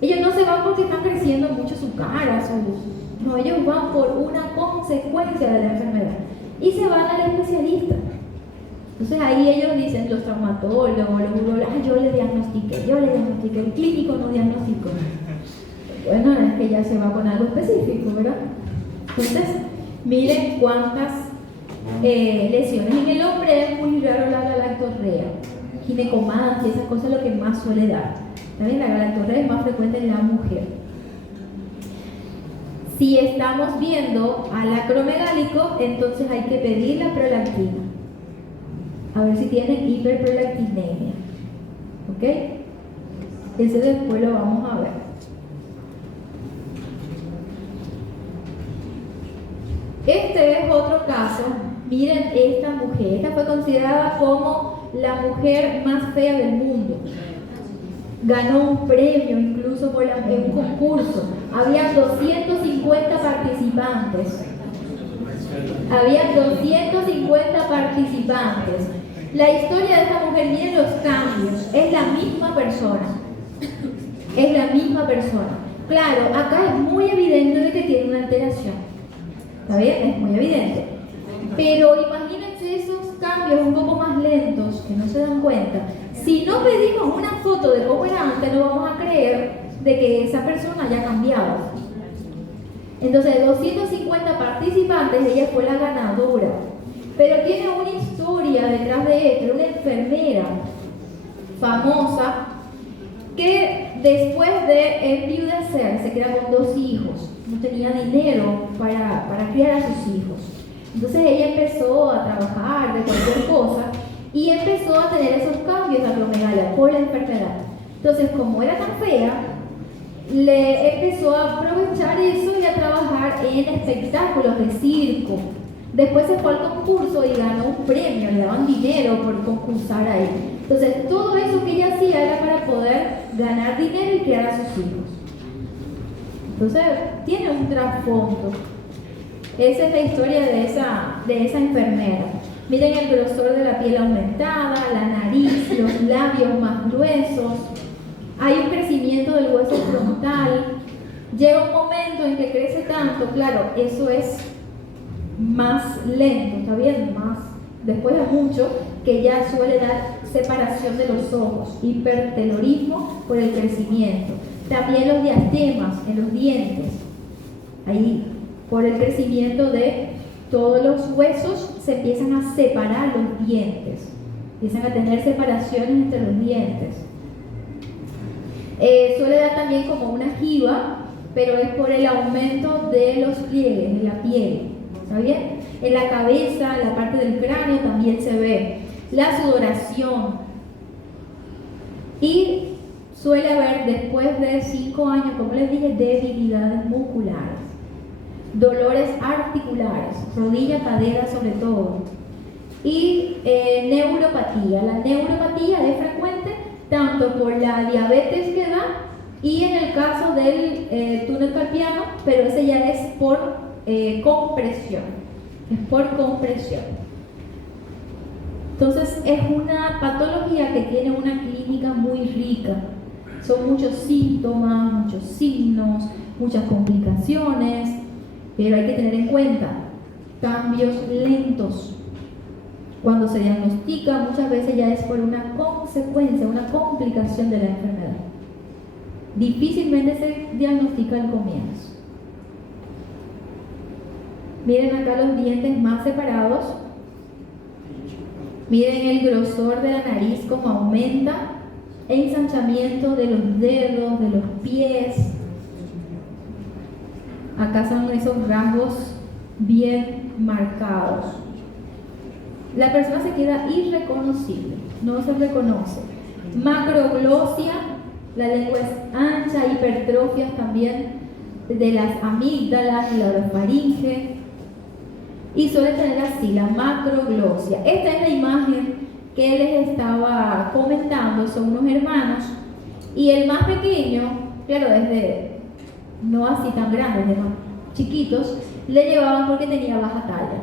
Ellos no se van porque están creciendo mucho su cara, no, ellos van por una consecuencia de la enfermedad y se van al especialista. Entonces ahí ellos dicen, los traumatólogos, los urólogos, yo le diagnostiqué, el clínico no diagnosticó. Bueno, es que ya se va con algo específico, ¿verdad? Entonces, miren cuántas lesiones. En el hombre es muy raro la galactorrea, ginecomastia, esas cosas es lo que más suele dar. ¿Saben? La galactorrea es más frecuente en la mujer. Si estamos viendo al acromegálico, entonces hay que pedir la prolactina. A ver si tienen hiperprolactinemia. ¿Ok? Ese después lo vamos a ver. Este es otro caso. Miren esta mujer. Esta fue considerada como la mujer más fea del mundo. Ganó un premio incluso en un concurso. Había 250 participantes. La historia de esta mujer, miren los cambios. Es la misma persona. Claro, acá es muy evidente de que tiene una alteración. ¿Está bien? Es muy evidente. Pero imagínense esos cambios un poco más lentos que no se dan cuenta. Si no pedimos una foto de cómo era antes, no vamos a creer de que esa persona haya cambiado. Entonces, de 250 participantes, ella fue la ganadora. Pero tiene una historia detrás de esto, una enfermera famosa que después de enviudecer se queda con 2 hijos. No tenía dinero para criar a sus hijos. Entonces ella empezó a trabajar de cualquier cosa y empezó a tener esos cambios de acromegalia por la enfermedad. Entonces, como era tan fea, le empezó a aprovechar eso y a trabajar en espectáculos de circo. Después se fue al concurso y ganó un premio, le daban dinero por concursar ahí. Entonces, todo eso que ella hacía era para poder ganar dinero y criar a sus hijos. Entonces, tiene un trasfondo. Esa es la historia de esa enfermera. Miren el grosor de la piel aumentada, la nariz, los labios más gruesos. Hay un crecimiento del hueso frontal. Llega un momento en que crece tanto, claro, eso es más lento, ¿está bien? Más después de mucho, que ya suele dar separación de los ojos, hipertelorismo por el crecimiento. También los diastemas en los dientes, ahí por el crecimiento de todos los huesos se empiezan a separar los dientes, empiezan a tener separaciones entre los dientes. Suele dar también como una jiba, pero es por el aumento de los pliegues de la piel, ¿está bien? En la cabeza, en la parte del cráneo también se ve. La sudoración. Y suele haber, después de 5 años, como les dije, debilidades musculares, dolores articulares, rodilla, cadera sobre todo, y neuropatía. La neuropatía es frecuente tanto por la diabetes que da y en el caso del túnel carpiano, pero ese ya es por compresión, es por compresión. Entonces es una patología que tiene una clínica muy rica. Son muchos síntomas, muchos signos, muchas complicaciones, pero hay que tener en cuenta cambios lentos. Cuando se diagnostica, muchas veces ya es por una consecuencia, una complicación de la enfermedad. Difícilmente se diagnostica al comienzo. Miren acá los dientes más separados. Miren el grosor de la nariz como aumenta, ensanchamiento de los dedos, de los pies. Acá son esos rasgos bien marcados. La persona se queda irreconocible, no se reconoce. Macroglosia, la lengua es ancha, hipertrofias también de las amígdalas, la orofaringe. Y suele tener así la macroglosia. Esta es la imagen que les estaba comentando, son unos hermanos. Y el más pequeño, claro, desde no así tan grandes, de más chiquitos, le llevaban porque tenía baja talla.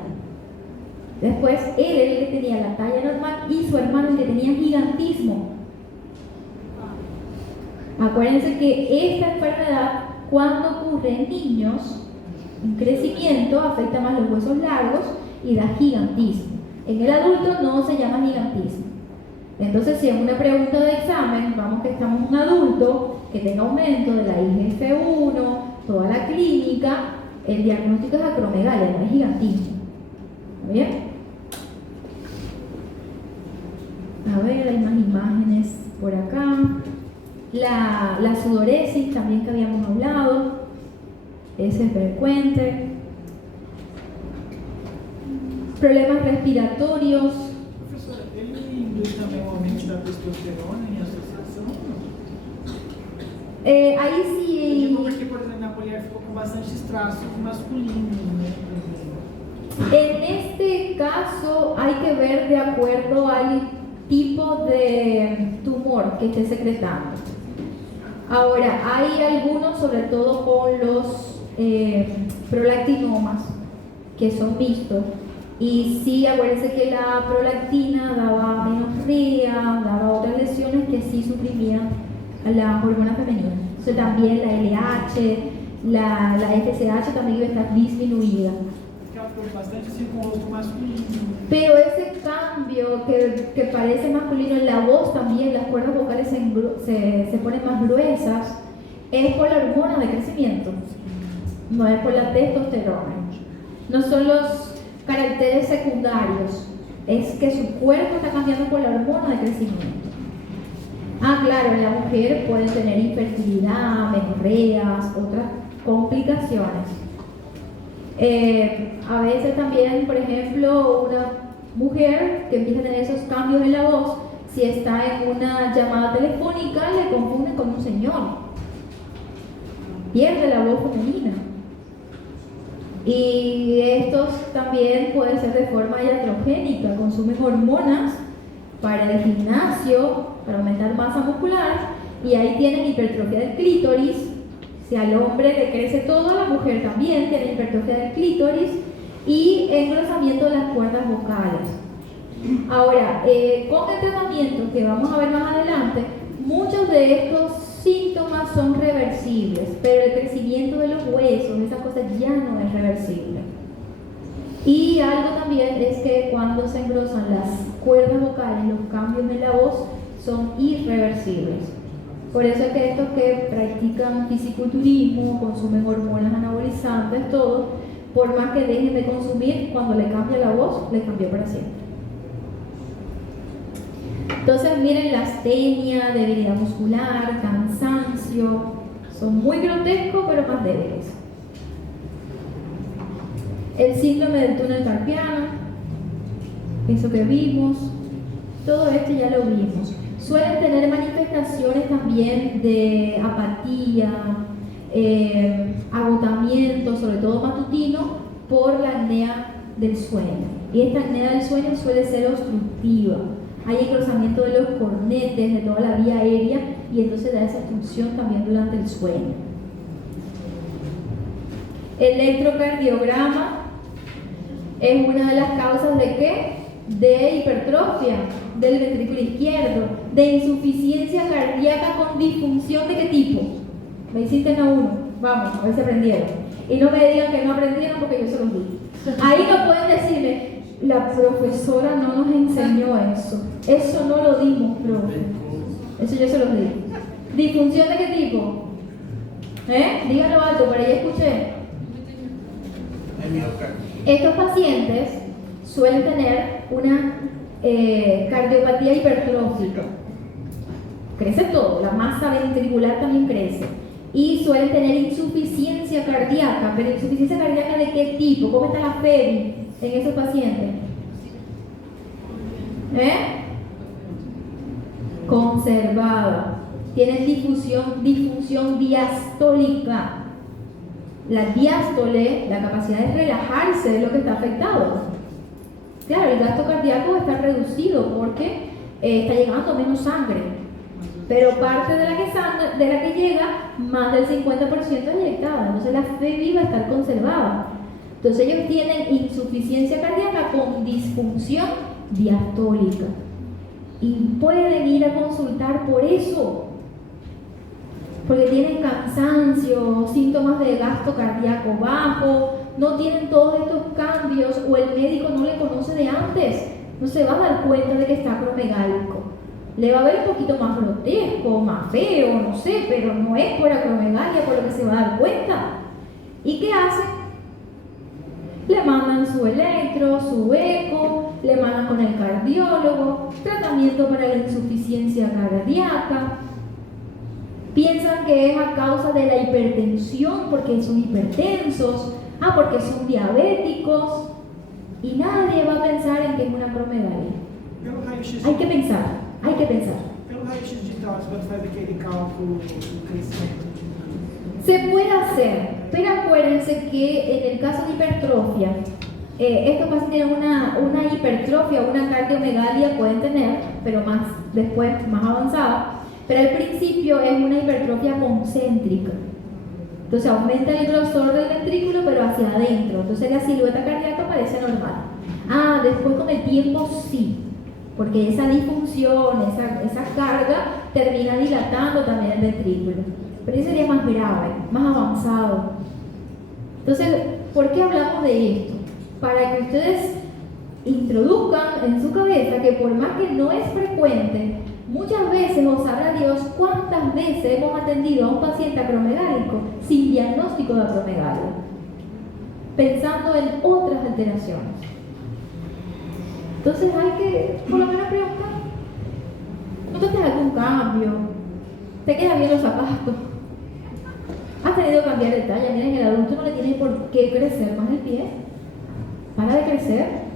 Después él era el que tenía la talla normal y su hermano el que tenía gigantismo. Acuérdense que esta enfermedad, cuando ocurre en niños, en crecimiento, afecta más los huesos largos y da gigantismo. En el adulto no se llama gigantismo. Entonces, si en una pregunta de examen, vamos que estamos en un adulto que tenga aumento de la IGF-1, toda la clínica, el diagnóstico es acromegalia, no es gigantismo. ¿Está bien? A ver, hay más imágenes por acá. La sudoresis también que habíamos hablado, ese es frecuente. Problemas respiratorios. Professora, ele induz também o aumento da testosterona em associação? Ahí sí. Eu digo porque, por exemplo, a mulher ficou com bastante traços masculinos, né? En este caso hay que ver de acuerdo al tipo de tumor que esté secretando. Ahora, hay algunos, sobre todo con los prolactinomas, que son mixtos. Y sí, acuérdense que la prolactina daba menorrea, daba otras lesiones que sí suprimían la hormona femenina. Entonces también la LH, la FSH también iba a estar disminuida. Bastante así con rosto masculino. Pero ese cambio que parece masculino en la voz también, las cuerdas vocales se ponen más gruesas, es por la hormona de crecimiento, no es por la testosterona. No son los caracteres secundarios, es que su cuerpo está cambiando por la hormona de crecimiento. Ah, claro, en la mujer pueden tener infertilidad, menorreas, otras complicaciones. A veces también, por ejemplo, una mujer que empieza a tener esos cambios en la voz, si está en una llamada telefónica, le confunden con un señor. Pierde la voz femenina. Y estos también pueden ser de forma iatrogénica, consumen hormonas para el gimnasio, para aumentar masa muscular, y ahí tienen hipertrofia del clítoris. Si al hombre le crece todo, a la mujer también tiene hipertrofia del clítoris y engrosamiento de las cuerdas vocales. Ahora, con el tratamiento que vamos a ver más adelante, muchos de estos síntomas son reversibles, pero el crecimiento de los huesos, esa cosa ya no es reversible. Y algo también es que cuando se engrosan las cuerdas vocales, los cambios en la voz son irreversibles. Por eso es que estos que practican fisiculturismo, consumen hormonas anabolizantes, todo, por más que dejen de consumir, cuando le cambia la voz, le cambió para siempre. Entonces miren la astenia, debilidad muscular, cansancio, son muy grotescos pero más débiles. El síndrome del túnel carpiano, eso que vimos, todo esto ya lo vimos. Suelen tener manifestaciones también de apatía, agotamiento, sobre todo matutino, por la apnea del sueño. Y esta apnea del sueño suele ser obstructiva. Hay engrosamiento de los cornetes, de toda la vía aérea, y entonces da esa obstrucción también durante el sueño. Electrocardiograma es una de las causas de ¿qué? De hipertrofia del ventrículo izquierdo, de insuficiencia cardíaca con disfunción. ¿De qué tipo? Me hiciste a uno, vamos, a ver si aprendieron. Y no me digan que no aprendieron porque yo se los di. Ahí no pueden decirme, la profesora no nos enseñó eso. Eso no lo dimos, profe. Eso yo se los di. ¿Disfunción de qué tipo? Díganlo alto, para allá escuché. Estos pacientes suelen tener una cardiopatía hipertrófica. Crece todo, la masa ventricular también crece. Y suelen tener insuficiencia cardíaca. ¿Pero insuficiencia cardíaca de qué tipo? ¿Cómo está la FEBI en esos pacientes? Conservada. Tienen disfunción diastólica. La diástole, la capacidad de relajarse, es lo que está afectado. Claro, el gasto cardíaco está reducido porque está llegando menos sangre, pero parte de la que llega, más del 50% es inyectada. Entonces la FEBI va a estar conservada. Entonces ellos tienen insuficiencia cardíaca con disfunción diastólica y pueden ir a consultar por eso, porque tienen cansancio, síntomas de gasto cardíaco bajo, no tienen todos estos cambios, o el médico no le conoce de antes, no se va a dar cuenta de que está acromegálico. Le va a ver un poquito más grotesco, más feo, no sé, pero no es por acromegalia por lo que se va a dar cuenta. ¿Y qué hacen? Le mandan su electro, su eco, le mandan con el cardiólogo, tratamiento para la insuficiencia cardíaca. Piensan que es a causa de la hipertensión, porque son hipertensos, porque son diabéticos, y nadie va a pensar en que es una acromegalia. Hay que pensar. Pelo raio-x digital, você pode fazer aquele cálculo do crescimento. Se puede hacer, pero acuérdense que en el caso de hipertrofia, estos pacientes tienen una hipertrofia, una cardiomegalia pueden tener, pero después más avanzada, pero al principio es una hipertrofia concéntrica. Entonces aumenta el grosor del ventrículo, pero hacia adentro. Entonces la silueta cardíaca parece normal. Después con el tiempo sí, porque esa disfunción, esa carga termina dilatando también el ventrículo. Pero eso sería más grave, más avanzado. Entonces, ¿por qué hablamos de esto? Para que ustedes introduzcan en su cabeza que por más que no es frecuente, muchas veces, o sabrá Dios cuántas veces hemos atendido a un paciente acromegálico sin diagnóstico de acromegalia, pensando en otras alteraciones. Entonces hay que, por lo menos, preguntar. ¿Notaste algún cambio? ¿Te quedan bien los zapatos? ¿Has tenido que cambiar de talla? Miren, el adulto no le tiene por qué crecer más el pie. Para de crecer.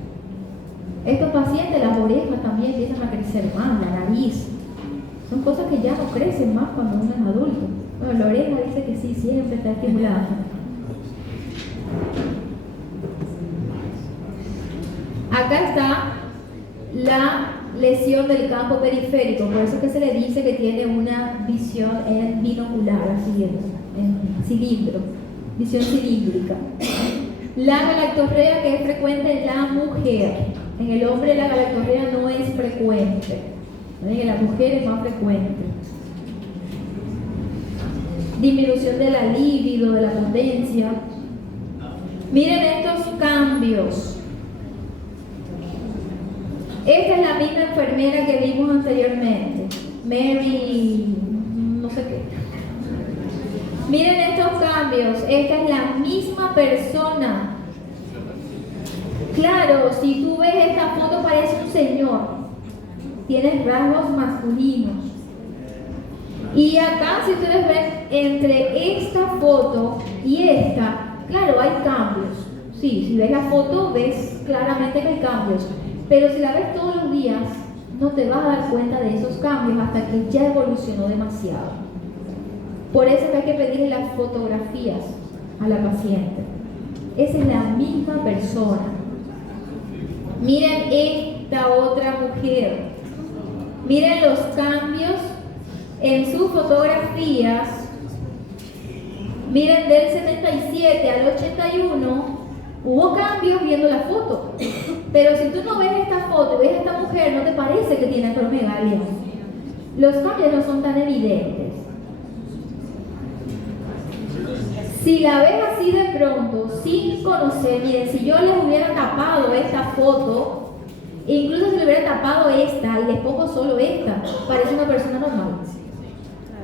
Estos pacientes, las orejas también empiezan a crecer más, la nariz. Son cosas que ya no crecen más cuando uno es adulto. Bueno, la oreja dice que sí, siempre está estimulada. Acá está la lesión del campo periférico, por eso es que se le dice que tiene una visión en binocular, así en cilindro, visión cilíndrica. La galactorrea, que es frecuente en la mujer. En el hombre la galactorrea no es frecuente, en la mujer es más frecuente. Disminución de la libido, de la potencia. Miren estos cambios. Esta es la misma enfermera que vimos anteriormente, Mary, no sé qué. Miren estos cambios, esta es la misma persona. Claro, si tú ves esta foto parece un señor, tiene rasgos masculinos. Y acá, si ustedes ven, entre esta foto y esta, claro, hay cambios. sí, si ves la foto ves claramente que hay cambios, pero si la ves todos los días no te vas a dar cuenta de esos cambios hasta que ya evolucionó demasiado. Por eso que hay que pedirle las fotografías a la paciente. Esa es la misma persona. Miren esta otra mujer. Miren los cambios en sus fotografías. Miren, del 77 al 81 hubo cambios viendo la foto. Pero si tú no ves esta foto y ves a esta mujer, no te parece que tiene acromegalia. Los cambios no son tan evidentes. Si la ves así de pronto, sin conocer, miren, si yo les hubiera tapado esta foto, incluso si le hubiera tapado esta y les pongo solo esta, parece una persona normal.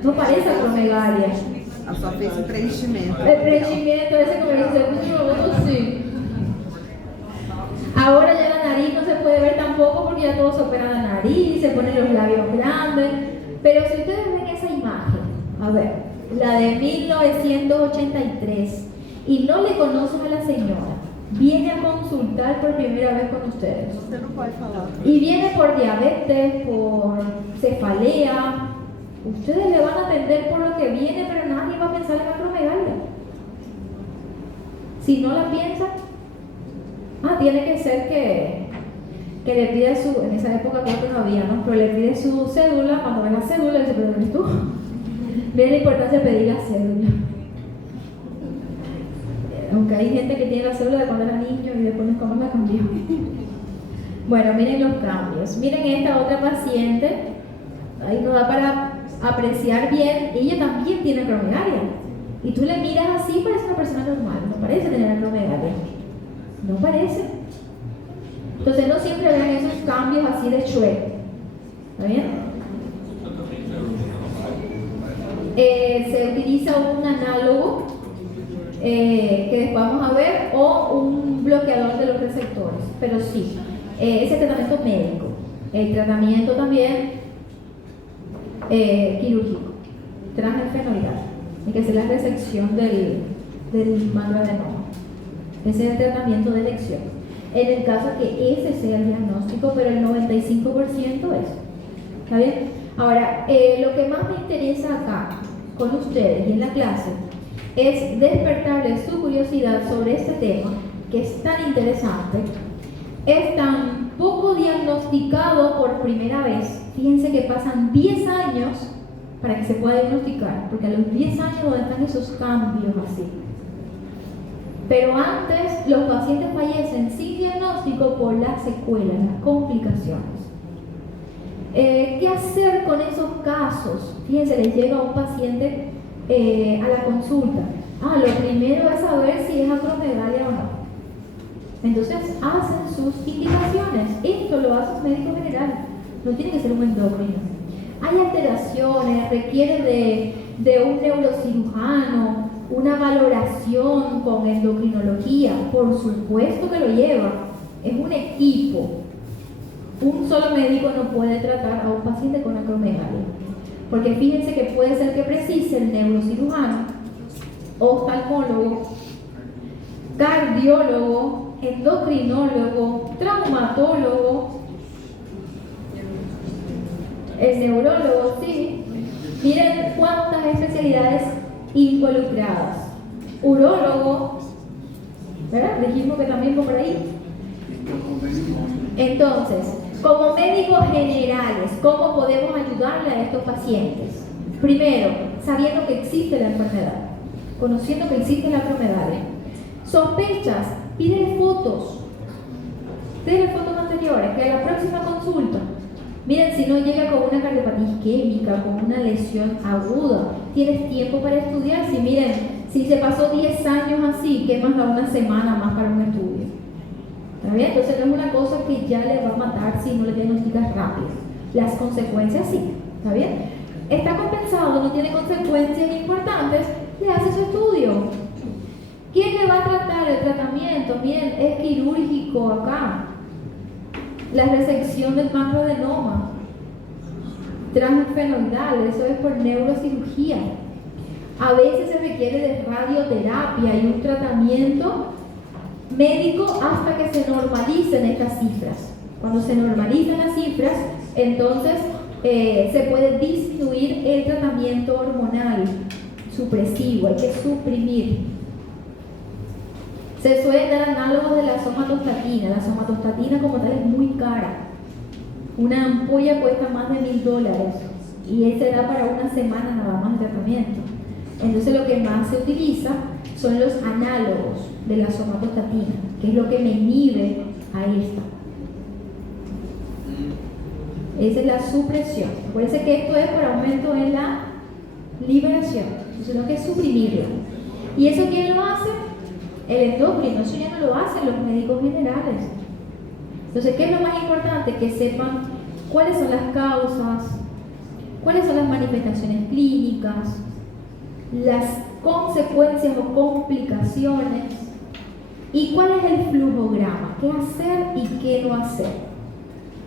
No parece acromegalia. Ela só fez o preenchimento. El preenchimiento ese como dice, sí. Ahora ya la nariz no se puede ver tampoco porque ya todos se operan la nariz, se ponen los labios grandes. Pero si ustedes ven esa imagen, a ver, la de 1983, y no le conocen a la señora, viene a consultar por primera vez con ustedes. Você não pode falar. Y viene por diabetes, por cefalea. Ustedes le van a atender por lo que viene, pero nadie va a pensar en acromegalia. Si no la piensan, tiene que ser que le pide su, en esa época creo que no había, ¿no? Pero le pide su cédula, cuando ve la cédula, dice, pero ¿eres tú? Ve la importancia de pedir la cédula. Aunque hay gente que tiene la cédula de cuando era niño y después cómo la cambió. Bueno, miren los cambios. Miren esta otra paciente, ahí nos da para apreciar bien, ella también tiene acromegalia. Y tú le miras así, parece una persona normal, no parece tener acromegalia. No parece. Entonces no siempre vean esos cambios así de chueco. ¿Está bien? Se utiliza un análogo que después vamos a ver, o un bloqueador de los receptores. Pero sí, ese tratamiento médico. El tratamiento también quirúrgico, transfenoidal. Hay que hacer la resección del macroadenoma. Ese es el tratamiento de elección. En el caso que ese sea el diagnóstico, pero el 95% es. ¿Está bien? Ahora, lo que más me interesa acá con ustedes y en la clase es despertarles su curiosidad sobre este tema, que es tan interesante, es tan poco diagnosticado por primera vez. Fíjense que pasan 10 años para que se pueda diagnosticar, porque a los 10 años donde están esos cambios así. Pero antes los pacientes fallecen sin diagnóstico por las secuelas, las complicaciones. ¿Qué hacer con esos casos? Fíjense, les llega un paciente a la consulta. Lo primero es saber si es acromegalia o no. Entonces hacen sus indicaciones. Esto lo hace un médico general, no tiene que ser un endocrino. Hay alteraciones, requiere de un neurocirujano, una valoración con endocrinología. Por supuesto que lo lleva. Es un equipo. Un solo médico no puede tratar a un paciente con acromegalia, porque fíjense que puede ser que precise el neurocirujano, oftalmólogo, cardiólogo, endocrinólogo, traumatólogo, el neurólogo, sí. Miren cuántas especialidades involucradas. Urólogo, ¿verdad? Dijimos que también por ahí. Entonces, como médicos generales, ¿cómo podemos ayudarle a estos pacientes? Primero, sabiendo que existe la enfermedad, conociendo que existe la acromegalia. Sospechas, pídele fotos anteriores, que a la próxima consulta, miren, si no llega con una cardiopatía isquémica, con una lesión aguda, tienes tiempo para estudiar. Si miren, si se pasó 10 años así, ¿qué más da una semana más para un estudio? ¿Está bien? Entonces no es una cosa que ya le va a matar si no le diagnosticas rápido. Las consecuencias sí. ¿Está bien? Está compensado, no tiene consecuencias importantes, le hace su estudio. ¿Quién le va a tratar el tratamiento? Miren, es quirúrgico acá. La resección del macroadenoma transfenoidal, eso es por neurocirugía. A veces se requiere de radioterapia y un tratamiento médico hasta que se normalicen estas cifras. Cuando se normalizan las cifras, entonces se puede disminuir el tratamiento hormonal supresivo, hay que suprimir. Se suelen dar análogos de la somatostatina. La somatostatina como tal es muy cara. Una ampolla cuesta más de $1.000 y se da para una semana nada más de tratamiento. Entonces lo que más se utiliza son los análogos de la somatostatina, que es lo que me inhibe a esta. Esa es la supresión. Acuérdense que esto es por aumento en la liberación. Entonces lo que es suprimirla. ¿Y eso quién lo hace? El endocrino. Eso ya no lo hacen los médicos generales. Entonces, ¿qué es lo más importante? Que sepan cuáles son las causas, cuáles son las manifestaciones clínicas, las consecuencias o complicaciones y cuál es el flujograma, qué hacer y qué no hacer.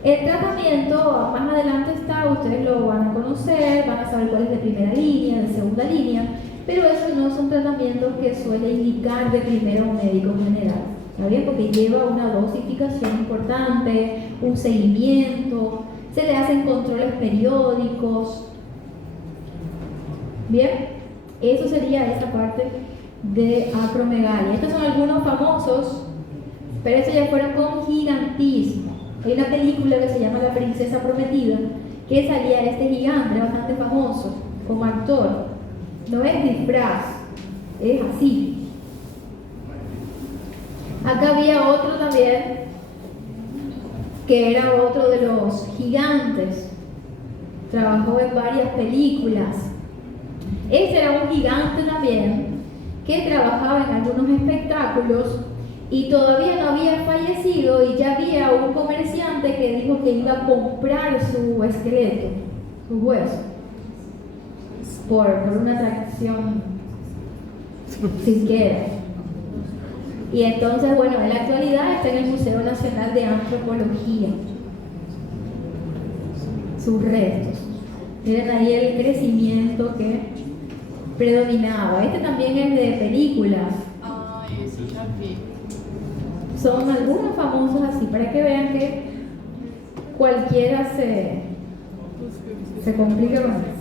El tratamiento, más adelante está, ustedes lo van a conocer, van a saber cuál es de primera línea, de segunda línea, pero esos no son tratamientos que suele indicar de primero un médico general, ¿está bien? Porque lleva una dosificación importante, un seguimiento, se le hacen controles periódicos. Bien, eso sería esa parte de acromegalia. Estos son algunos famosos, pero estos ya fueron con gigantismo. Hay una película que se llama La Princesa Prometida, que salía este gigante bastante famoso como actor. No es disfraz, es así. Acá había otro también, que era otro de los gigantes. Trabajó en varias películas. Este era un gigante también, que trabajaba en algunos espectáculos y todavía no había fallecido y ya había un comerciante que dijo que iba a comprar su esqueleto, su hueso, por una atracción siquiera. Y entonces, bueno, en la actualidad está en el Museo Nacional de Antropología, sus restos. Miren ahí el crecimiento que predominaba. Este también es de películas. Ay, ese ya vi. Son algunos famosos así, para que vean que cualquiera se complica con eso.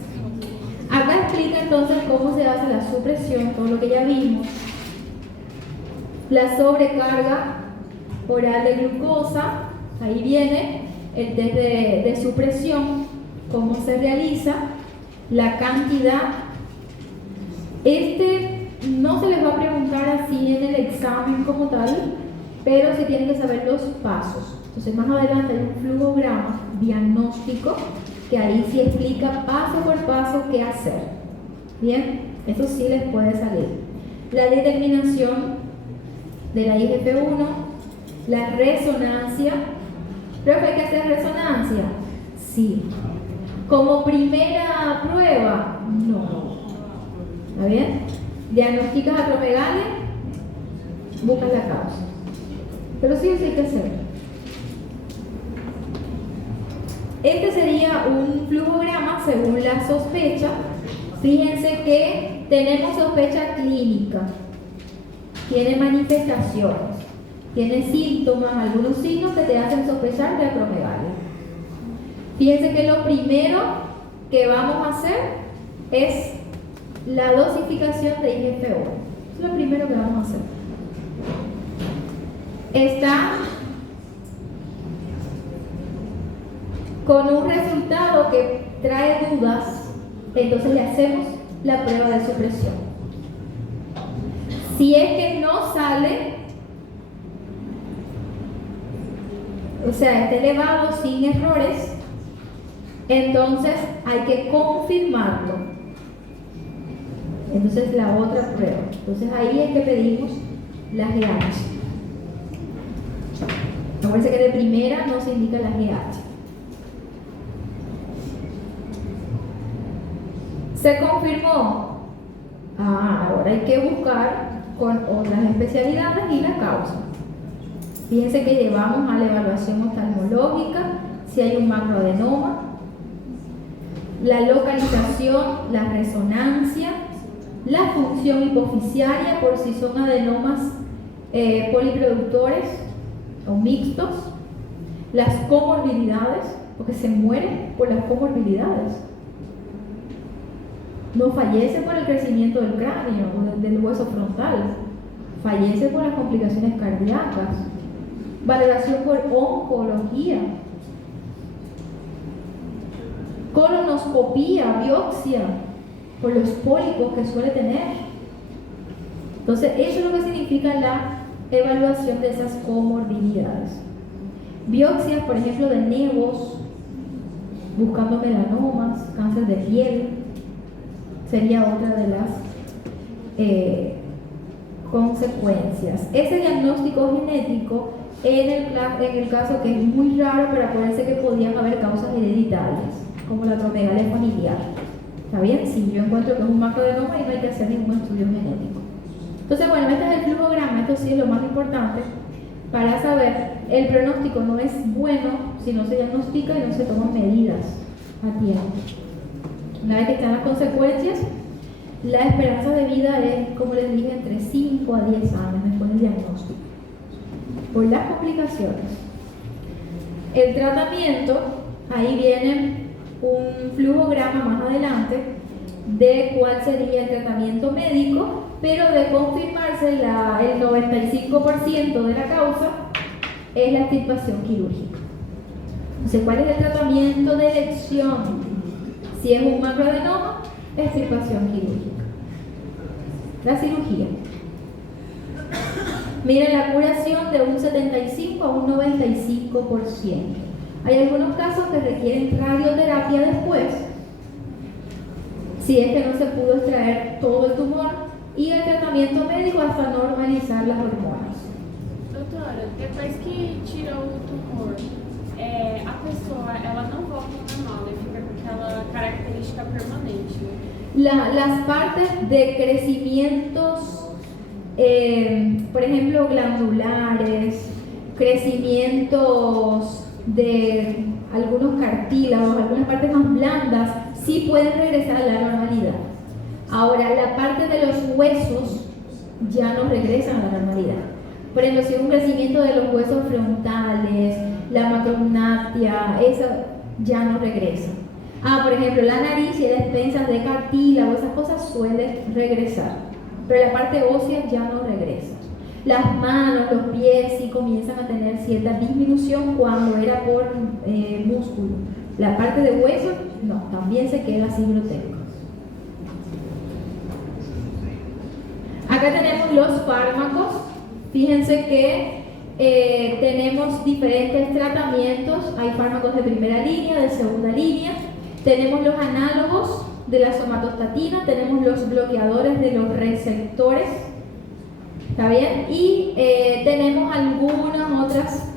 Acá explica entonces cómo se hace la supresión, todo lo que ya vimos. La sobrecarga oral de glucosa, ahí viene el test de supresión, cómo se realiza, la cantidad. No se les va a preguntar así en el examen como tal, pero se tienen que saber los pasos. Entonces más adelante hay un flujograma diagnóstico que ahí sí explica paso por paso qué hacer. Bien, eso sí les puede salir. La determinación de la IGF-1, la resonancia. ¿Pero hay que hacer resonancia? Sí. Como primera prueba, no. ¿Está bien? Diagnosticas acromegalia, buscas la causa. Pero sí hay que hacerlo. Este sería un flujograma según la sospecha. Fíjense que tenemos sospecha clínica, tiene manifestaciones, tiene síntomas, algunos signos que te hacen sospechar de acromegalia. Fíjense que lo primero que vamos a hacer es la dosificación de IGF-1. Es lo primero que vamos a hacer. Está con un resultado que trae dudas, entonces le hacemos la prueba de supresión. Si es que no sale, o sea, está elevado sin errores, entonces hay que confirmarlo. Entonces la otra prueba. Entonces ahí es que pedimos la GH. Acuérdense que de primera no se indica la GH. ¿Se confirmó? Ahora hay que buscar con otras especialidades y la causa. Fíjense que llevamos a la evaluación oftalmológica, si hay un macroadenoma, la localización, la resonancia, la función hipoficiaria por si son adenomas poliproductores o mixtos, las comorbilidades, porque se mueren por las comorbilidades. No fallece por el crecimiento del cráneo o del hueso frontal, fallece por las complicaciones cardíacas, valoración por oncología, colonoscopía, biopsia, por los pólipos que suele tener. Entonces, eso es lo que significa la evaluación de esas comorbilidades. Biopsias, por ejemplo, de nevos, buscando melanomas, cáncer de piel, sería otra de las consecuencias. Ese diagnóstico genético, en el caso que es muy raro, pero acuérdense que podían haber causas hereditarias, como la acromegalia familiar. ¿Está bien? Si yo encuentro que es un macroadenoma y no hay que hacer ningún estudio genético. Entonces, bueno, este es el flujograma, esto sí es lo más importante para saber. El pronóstico no es bueno si no se diagnostica y no se toman medidas a tiempo. Una vez que están las consecuencias, la esperanza de vida es, como les dije, entre 5 a 10 años después del diagnóstico, por las complicaciones. El tratamiento, ahí viene un flujograma más adelante de cuál sería el tratamiento médico, pero de confirmarse el 95% de la causa es la extirpación quirúrgica. Entonces, ¿cuál es el tratamiento de elección? Si es un macroadenoma, extirpación quirúrgica. La cirugía. Miren, la curación de un 75 a un 95%. Hay algunos casos que requieren radioterapia después, si es que no se pudo extraer todo el tumor, y el tratamiento médico hasta normalizar las hormonas. Doutora, depois que tira o tumor, a pessoa ela não volta ao normal, ela fica com aquela característica permanente. Las partes de crecimientos, por ejemplo, glandulares, crecimientos de algunos cartílagos, algunas partes más blandas, sí pueden regresar a la normalidad. Ahora, la parte de los huesos ya no regresan a la normalidad. Por ejemplo, si es un crecimiento de los huesos frontales, la macrognatia, eso ya no regresa. Por ejemplo, la nariz y despensas de cartílago, esas cosas suelen regresar, pero la parte ósea ya no regresa. Las manos, los pies sí comienzan a tener cierta disminución cuando era por músculo. La parte de hueso, no, también se queda así grotesco. Acá tenemos los fármacos. Fíjense que tenemos diferentes tratamientos. Hay fármacos de primera línea, de segunda línea. Tenemos los análogos de la somatostatina, tenemos los bloqueadores de los receptores, ¿está bien? Y tenemos algunas otras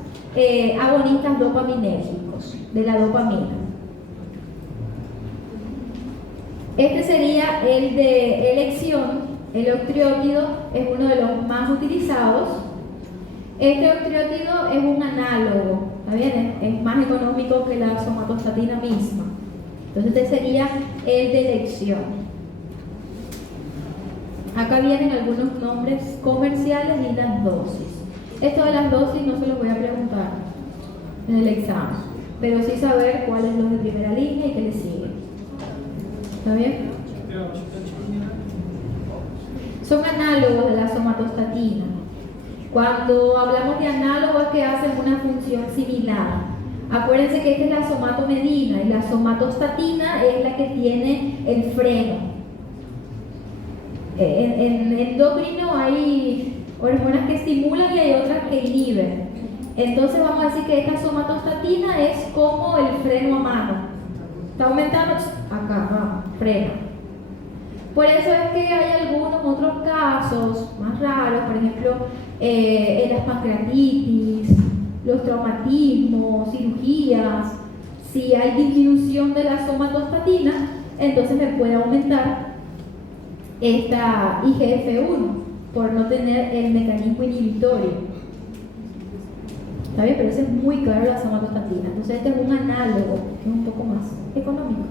agonistas dopaminérgicos de la dopamina. Este sería el de elección. El octreótido es uno de los más utilizados. Este octreótido es un análogo, ¿está bien? Es más económico que la somatostatina misma. Entonces este sería el de elección. Acá vienen algunos nombres comerciales y las dosis. Esto de las dosis no se los voy a preguntar en el examen, pero sí saber cuáles son de primera línea y qué le sigue. ¿Está bien? Son análogos de la somatostatina. Cuando hablamos de análogos que hacen una función similar. Acuérdense que esta es la somatomedina y la somatostatina es la que tiene el freno. En endocrino hay hormonas que estimulan y hay otras que inhiben. Entonces vamos a decir que esta somatostatina es como el freno a mano. Está aumentando, acá, vamos, freno. Por eso es que hay algunos otros casos más raros, por ejemplo, en las pancreatitis, los traumatismos, cirugías. Si hay disminución de la somatostatina, entonces me puede aumentar esta IGF-1 por no tener el mecanismo inhibitorio. ¿Está bien? Pero ese es muy caro, la somatostatina. Entonces este es un análogo, que es un poco más económico.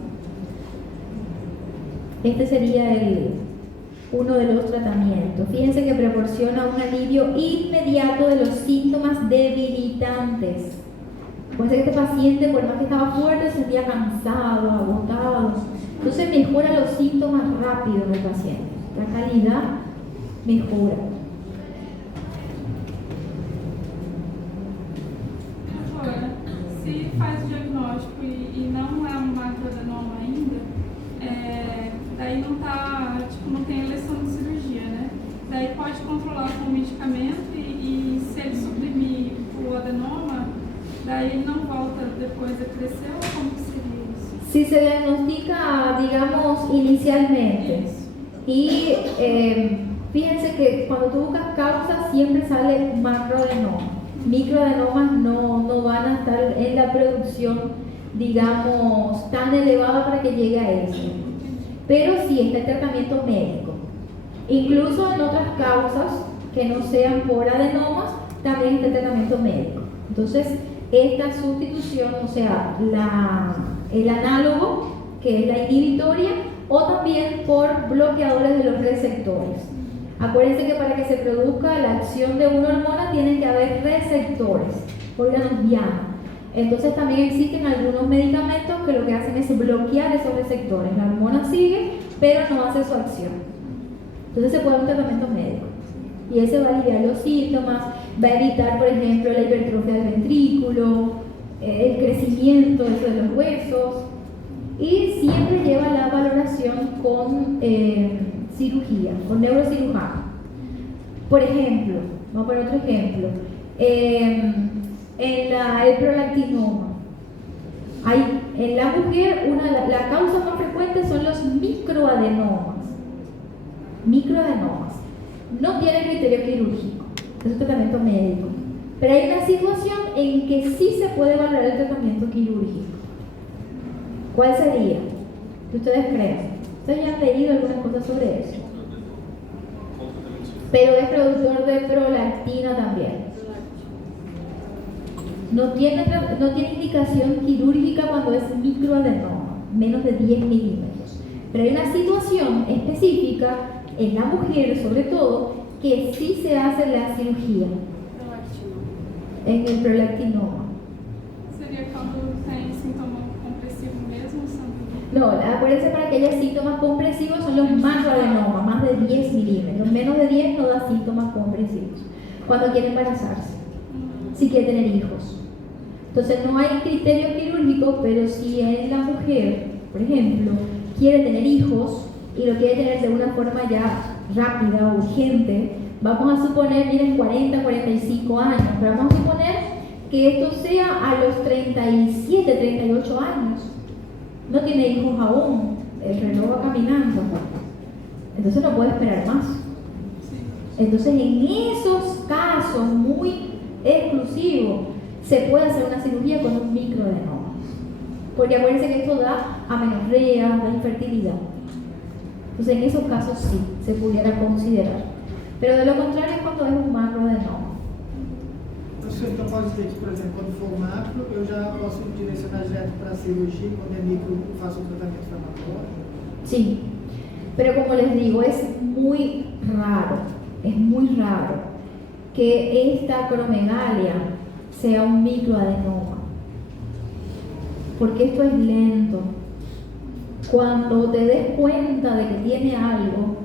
Este sería uno de los tratamientos. Fíjense que proporciona un alivio inmediato de los síntomas debilitantes. Puede ser que este paciente, por más que estaba fuerte, se sentía cansado, agotado. Entonces mejora los síntomas rápido del paciente. La calidad mejora. Agora, se faz o diagnóstico e não é um macroadenoma ainda, daí não tá, tipo, não tem eleição de cirurgia, né? Daí pode controlar com medicamento e se ele suprimir o adenoma, daí ele não volta depois a crescer, ou como que seria isso? Si se diagnostica, digamos, inicialmente, y fíjense que cuando tú buscas causas siempre sale macroadenoma. Microadenomas no van a estar en la producción, digamos, tan elevada para que llegue a eso. Pero sí está el tratamiento médico. Incluso en otras causas que no sean por adenomas, también está el tratamiento médico. Entonces, esta sustitución, o sea, el análogo, que es la inhibitoria, o también por bloqueadores de los receptores. Acuérdense que para que se produzca la acción de una hormona tienen que haber receptores, órganos diana. Entonces también existen algunos medicamentos que lo que hacen es bloquear esos receptores. La hormona sigue, pero no hace su acción. Entonces se puede dar un tratamiento médico. Y ese va a aliviar los síntomas, va a evitar, por ejemplo, la hipertrofia del ventrículo, el crecimiento de los huesos. Y siempre lleva la valoración con cirugía, con neurocirujano. Por ejemplo, vamos a poner otro ejemplo. El prolactinoma. En la mujer, la causa más frecuente son los microadenomas. Microadenomas. No tiene criterio quirúrgico, es un tratamiento médico. Pero hay una situación en que sí se puede valorar el tratamiento quirúrgico. ¿Cuál sería? ¿Qué ustedes creen? Ustedes ya han leído algunas cosas sobre eso. Pero es productor de prolactina también. No tiene indicación quirúrgica cuando es microadenoma, menos de 10 milímetros. Pero hay una situación específica en la mujer, sobre todo, que sí se hace la cirugía en el prolactinoma. Seria quando tem sintoma compressivo mesmo, sangue? No, acuérdense, para que haya síntomas compresivos son los macroadenomas, más de 10 milímetros. Menos de 10 no da síntomas compresivos. Cuando quiere embarazarse, si quiere tener hijos. Entonces no hay criterio quirúrgico, pero si en la mujer, por ejemplo, quiere tener hijos y lo quiere tener de una forma ya rápida, urgente, vamos a suponer, miren, 40, 45 años, pero vamos a suponer que esto sea a los 37, 38 años. No tiene hijos aún, el reloj va caminando, entonces no puede esperar más. Entonces en esos casos muy exclusivos se puede hacer una cirugía con un microadenoma, porque acuérdense que esto da amenorrea, da infertilidad. Entonces en esos casos sí se pudiera considerar, pero de lo contrario es cuando es un macroadenoma. O senhor então pode dizer que, por exemplo, quando for macro, eu já posso direcionar direto para a cirurgia, quando é micro, faço um tratamento inflamatório? Sí, pero como les digo, es muy raro que esta acromegalia sea un microadenoma, porque esto es lento. Cuando te des cuenta de que tiene algo,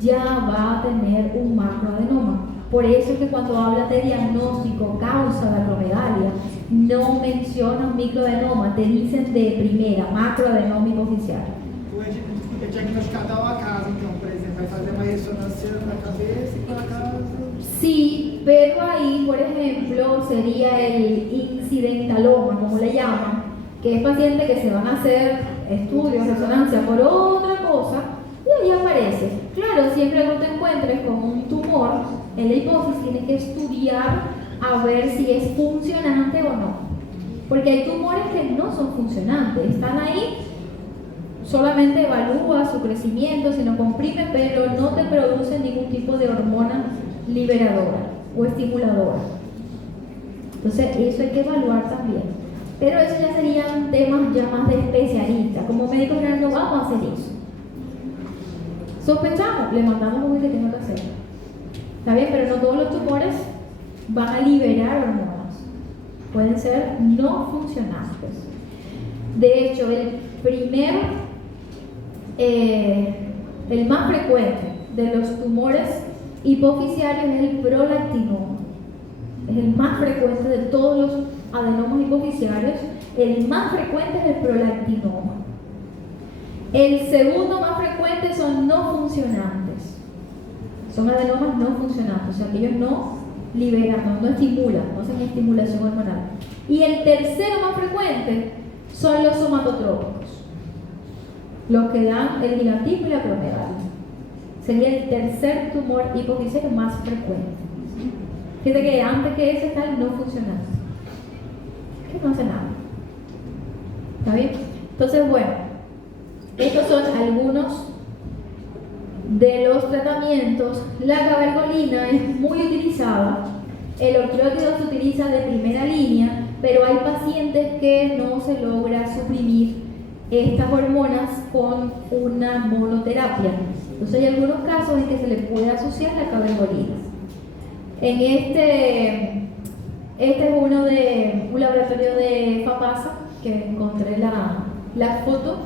ya va a tener un macroadenoma. Por eso es que cuando hablas de diagnóstico, causa de acromegalia, no mencionan microadenoma, te dicen de primera, macroadenoma hipoficial. É diagnosticado ao acaso, então, por exemplo, vai fazer uma ressonância na cabeça e por acaso. Sí, pero ahí, por ejemplo, sería el incidentaloma, como le llaman, que es paciente que se van a hacer estudios, resonancia por otra cosa, y ahí aparece. Claro, siempre que te encuentres con un tumor en la hipófisis, tienes que estudiar a ver si es funcionante o no. Porque hay tumores que no son funcionantes, están ahí, solamente evalúa su crecimiento, si no comprime, pero no te produce ningún tipo de hormona liberadora o estimuladora. Entonces eso hay que evaluar también. Pero eso ya serían temas ya más de especialistas. Como médicos generales no vamos a hacer eso. Sospechamos, le mandamos un que tenga que hacer. Está bien, pero no todos los tumores van a liberar hormonas. Pueden ser no funcionantes. De hecho, el más frecuente de los tumores hipofisiarios es el prolactinoma. Es el más frecuente de todos los adenomas hipofisiarios. El más frecuente es el prolactinoma. El segundo más frecuente son no funcionantes. Son adenomas no funcionantes, o sea que ellos no liberan, no estimulan, no hacen estimulación hormonal. Y el tercero más frecuente son los somatotrópicos, los que dan el gigantismo y la acromegalia. Sería el tercer tumor hipofisiario más frecuente. Fíjate que antes que ese está el no funcionante, que no hace nada. ¿Está bien? Entonces, bueno, estos son algunos de los tratamientos. La cabergolina es muy utilizada. El octreótido se utiliza de primera línea, pero hay pacientes que no se logra suprimir estas hormonas con una monoterapia. Entonces hay algunos casos en que se le puede asociar la cabergolina. En este es uno de un laboratorio de FAPASA, que encontré la foto,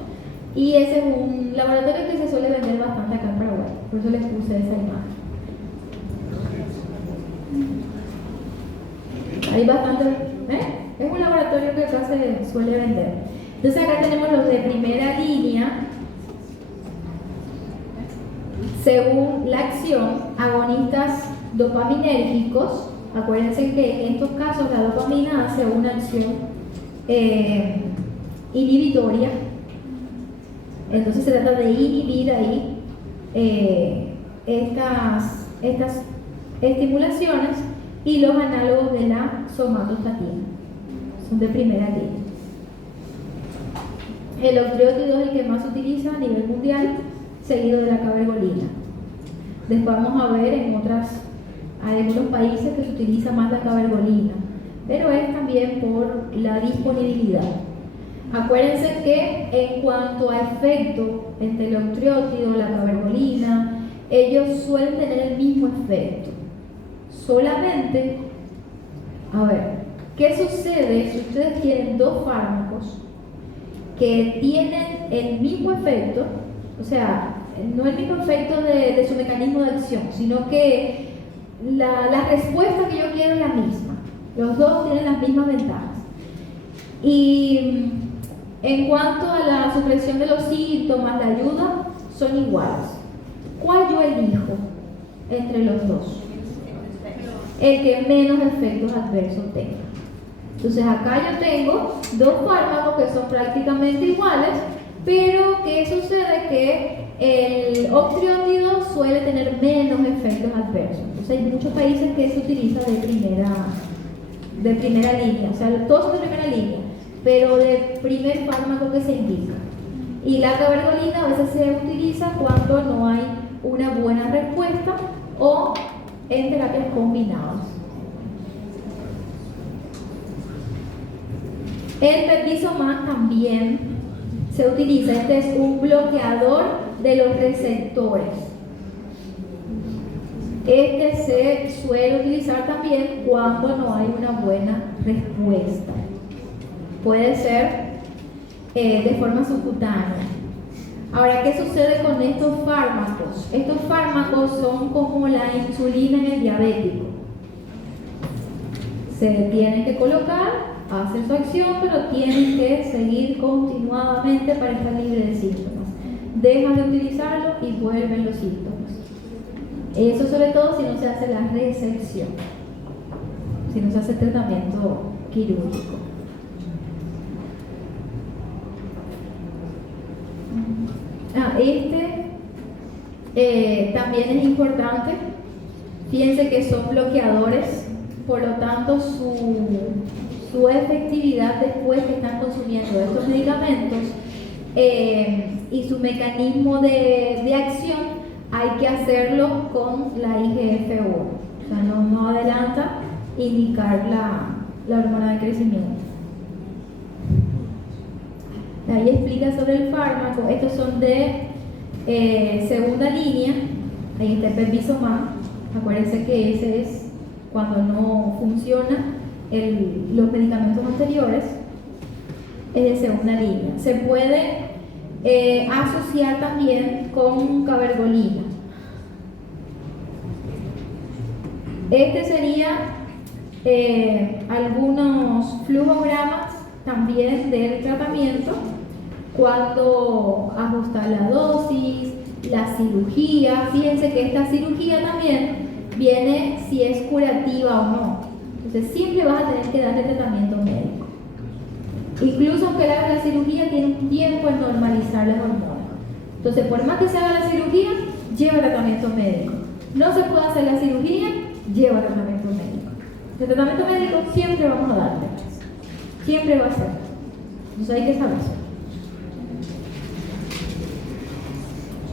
y ese es un laboratorio que se suele vender bastante acá en Paraguay, por eso les puse esa imagen. Hay bastante, es un laboratorio que acá se suele vender. Entonces acá tenemos los de primera línea, según la acción, agonistas dopaminérgicos. Acuérdense que en estos casos la dopamina hace una acción inhibitoria. Entonces se trata de inhibir ahí estas estimulaciones, y los análogos de la somatostatina son de primera línea. El octreótido es el que más se utiliza a nivel mundial, seguido de la cabergolina. Después vamos a ver hay algunos países que se utiliza más la cabergolina, pero es también por la disponibilidad. Acuérdense que en cuanto a efecto entre el octreótido y la cabergolina, ellos suelen tener el mismo efecto. Solamente, a ver, ¿qué sucede si ustedes tienen dos fármacos que tienen el mismo efecto? O sea, no el mismo efecto de su mecanismo de acción, sino que la respuesta que yo quiero es la misma. Los dos tienen las mismas ventajas. Y en cuanto a la supresión de los síntomas, la ayuda, son iguales. ¿Cuál yo elijo entre los dos? El que menos efectos adversos tenga. Entonces acá yo tengo dos fármacos que son prácticamente iguales, pero ¿qué sucede? Que el octreótido suele tener menos efectos adversos. Entonces hay muchos países que se utiliza de primera línea, o sea, todos son de primera línea, pero de primer fármaco que se indica. Y la cabergolina a veces se utiliza cuando no hay una buena respuesta o en terapias combinadas. El peptizomab también se utiliza. Este es un bloqueador de los receptores. Este se suele utilizar también cuando no hay una buena respuesta. Puede ser de forma subcutánea. Ahora, ¿qué sucede con estos fármacos? Estos fármacos son como la insulina en el diabético. Se tienen que colocar, hacen su acción, pero tienen que seguir continuadamente para estar libre de síntomas. Dejan de utilizarlo y vuelven los síntomas. Eso sobre todo si no se hace la resección, si no se hace tratamiento quirúrgico. También es importante. Fíjense que son bloqueadores, por lo tanto su efectividad después que están consumiendo estos medicamentos y su mecanismo de acción hay que hacerlo con la IGF-1. O sea, no adelanta indicar la hormona de crecimiento. Ahí explica sobre el fármaco. Estos son de Segunda línea, ahí está el permiso más. Acuérdense que ese es cuando no funciona los medicamentos anteriores. Es de segunda línea. Se puede asociar también con cabergolina. Este sería algunos flujogramas también del tratamiento, cuando ajustar la dosis, la cirugía. Fíjense que esta cirugía también viene si es curativa o no. Entonces siempre vas a tener que darle tratamiento médico. Incluso aunque le haga la cirugía, tiene un tiempo en normalizar las hormonas. Entonces, por más que se haga la cirugía, lleva tratamiento médico. No se puede hacer la cirugía, lleva tratamiento médico. El tratamiento médico siempre vamos a darle. Siempre va a ser. Entonces hay que saber eso.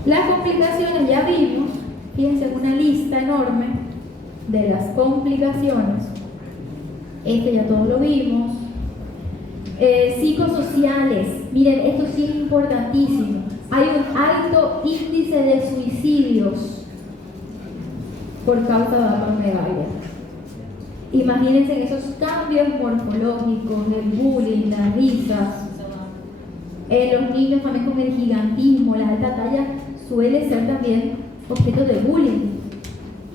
Las complicaciones ya vimos. Fíjense, una lista enorme de las complicaciones. Este ya todos lo vimos. Psicosociales. Miren, esto sí es importantísimo. Hay un alto índice de suicidios por causa de la acromegalia. Imagínense en esos cambios morfológicos, el bullying, las risas. Los niños también con el gigantismo, la alta talla suele ser también objeto de bullying.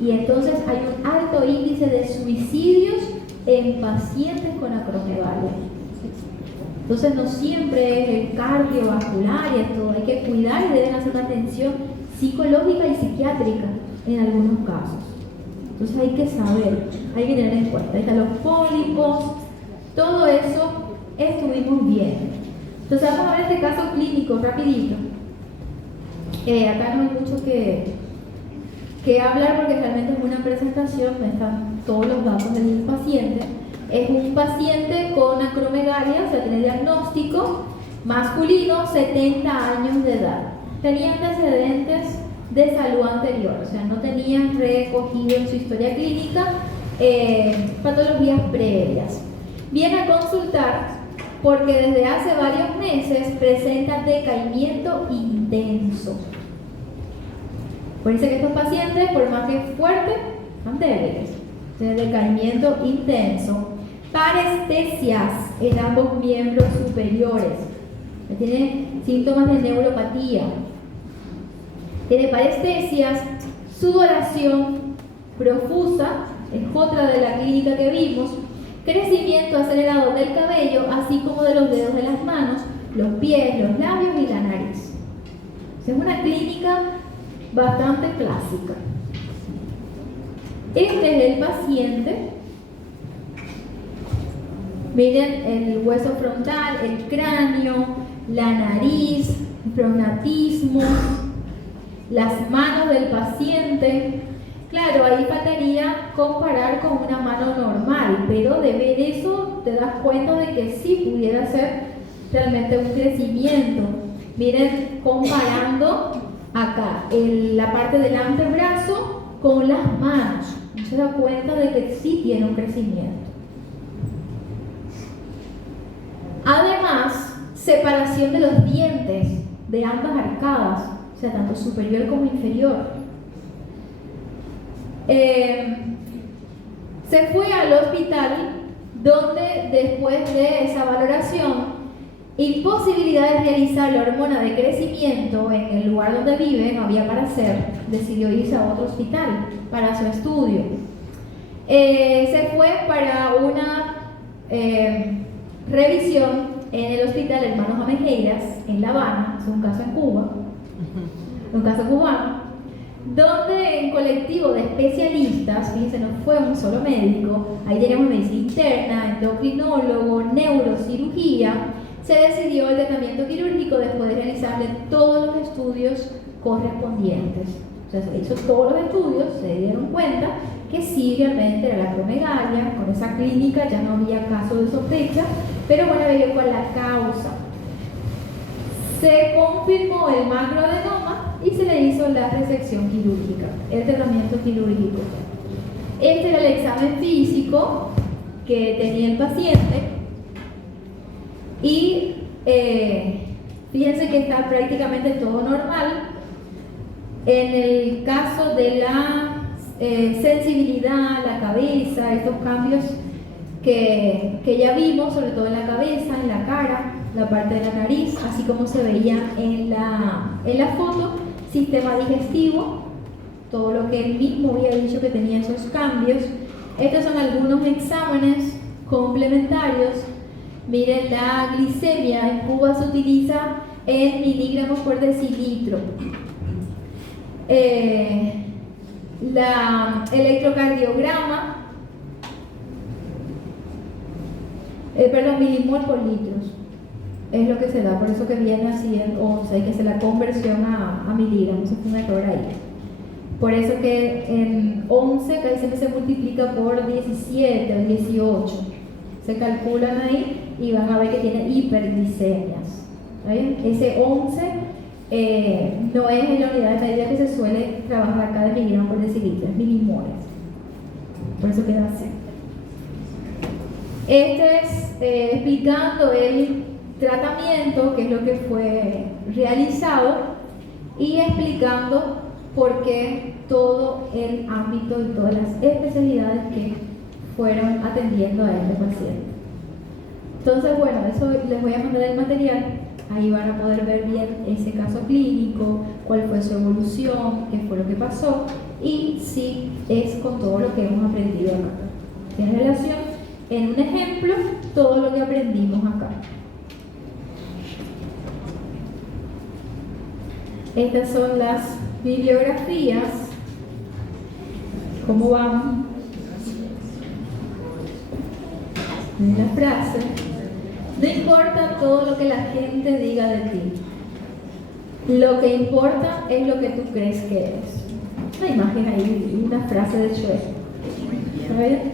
Y entonces hay un alto índice de suicidios en pacientes con acromegalia. Entonces no siempre es el cardiovascular y esto, hay que cuidar y deben hacer una atención psicológica y psiquiátrica en algunos casos. Entonces hay que saber, hay que tener en cuenta. Ahí están los pólipos, todo eso estuvimos viendo. Entonces vamos a ver este caso clínico rapidito. Acá no hay mucho que hablar porque realmente es una presentación, no están todos los datos del paciente. Es un paciente con acromegalia, o sea, tiene diagnóstico masculino, 70 años de edad. Tenía antecedentes de salud anterior, o sea, no tenía recogido en su historia clínica patologías previas. Viene a consultar porque desde hace varios meses presenta decaimiento intenso. Por eso que estos pacientes, por más que fuertes, son débiles. Entonces, decaimiento intenso. Parestesias en ambos miembros superiores. Tiene síntomas de neuropatía. Tiene parestesias, sudoración profusa, es otra de la clínica que vimos, crecimiento acelerado del cabello, así como de los dedos de las manos, los pies, los labios y la nariz. Es una clínica bastante clásica. Este es el paciente. Miren el hueso frontal, el cráneo, la nariz, el prognatismo, las manos del paciente. Claro, ahí faltaría comparar con una mano normal, pero de ver eso te das cuenta de que sí pudiera ser realmente un crecimiento. Miren, comparando acá la parte del antebrazo con las manos, se da cuenta de que sí tiene un crecimiento. Además, separación de los dientes de ambas arcadas, o sea, tanto superior como inferior. Se fue al hospital donde después de esa valoración y posibilidad de realizar la hormona de crecimiento en el lugar donde vive, no había para hacer, decidió irse a otro hospital para su estudio. Se fue para una revisión en el hospital Hermanos Amejeiras en La Habana, es un caso en Cuba, un caso cubano, donde en colectivo de especialistas, fíjense, no fue un solo médico, ahí teníamos medicina interna, endocrinólogo, neurocirugía, se decidió el tratamiento quirúrgico después de realizarle todos los estudios correspondientes. O sea, se hizo todos los estudios, se dieron cuenta que sí, realmente era la acromegalia, con esa clínica ya no había caso de sospecha, pero bueno, veía cuál la causa. Se confirmó el macroadenoma y se le hizo la resección quirúrgica, el tratamiento quirúrgico. Este era el examen físico que tenía el paciente y fíjense que está prácticamente todo normal. En el caso de la sensibilidad, la cabeza, estos cambios que ya vimos, sobre todo en la cabeza, en la cara, la parte de la nariz, así como se veía en la foto, sistema digestivo, todo lo que él mismo había dicho que tenía esos cambios. Estos son algunos exámenes complementarios. Miren, la glicemia en Cuba se utiliza en miligramos por decilitro. La electrocardiograma, milimol por litros, es lo que se da, por eso que viene así en 11, hay que hacer la conversión a miligramos, es un error ahí. Por eso que en 11 casi siempre se multiplica por 17 o 18. Se calculan ahí y van a ver que tiene hiperglicemias. ¿Está bien? Ese 11 no es en la unidad de medida que se suele trabajar acá de miligramos por decilitro, es milimoles. Por eso queda así. Este es explicando el tratamiento, que es lo que fue realizado, y explicando por qué todo el ámbito y todas las especialidades que fueron atendiendo a este paciente. Entonces, bueno, eso les voy a mandar el material, ahí van a poder ver bien ese caso clínico, cuál fue su evolución, qué fue lo que pasó y si es con todo lo que hemos aprendido acá. Tiene relación en un ejemplo todo lo que aprendimos acá. Estas son las bibliografías, cómo van en la frase. No importa todo lo que la gente diga de ti, lo que importa es lo que tú crees que eres. Una imagen ahí, una frase de Schweitzer. ¿Está bien?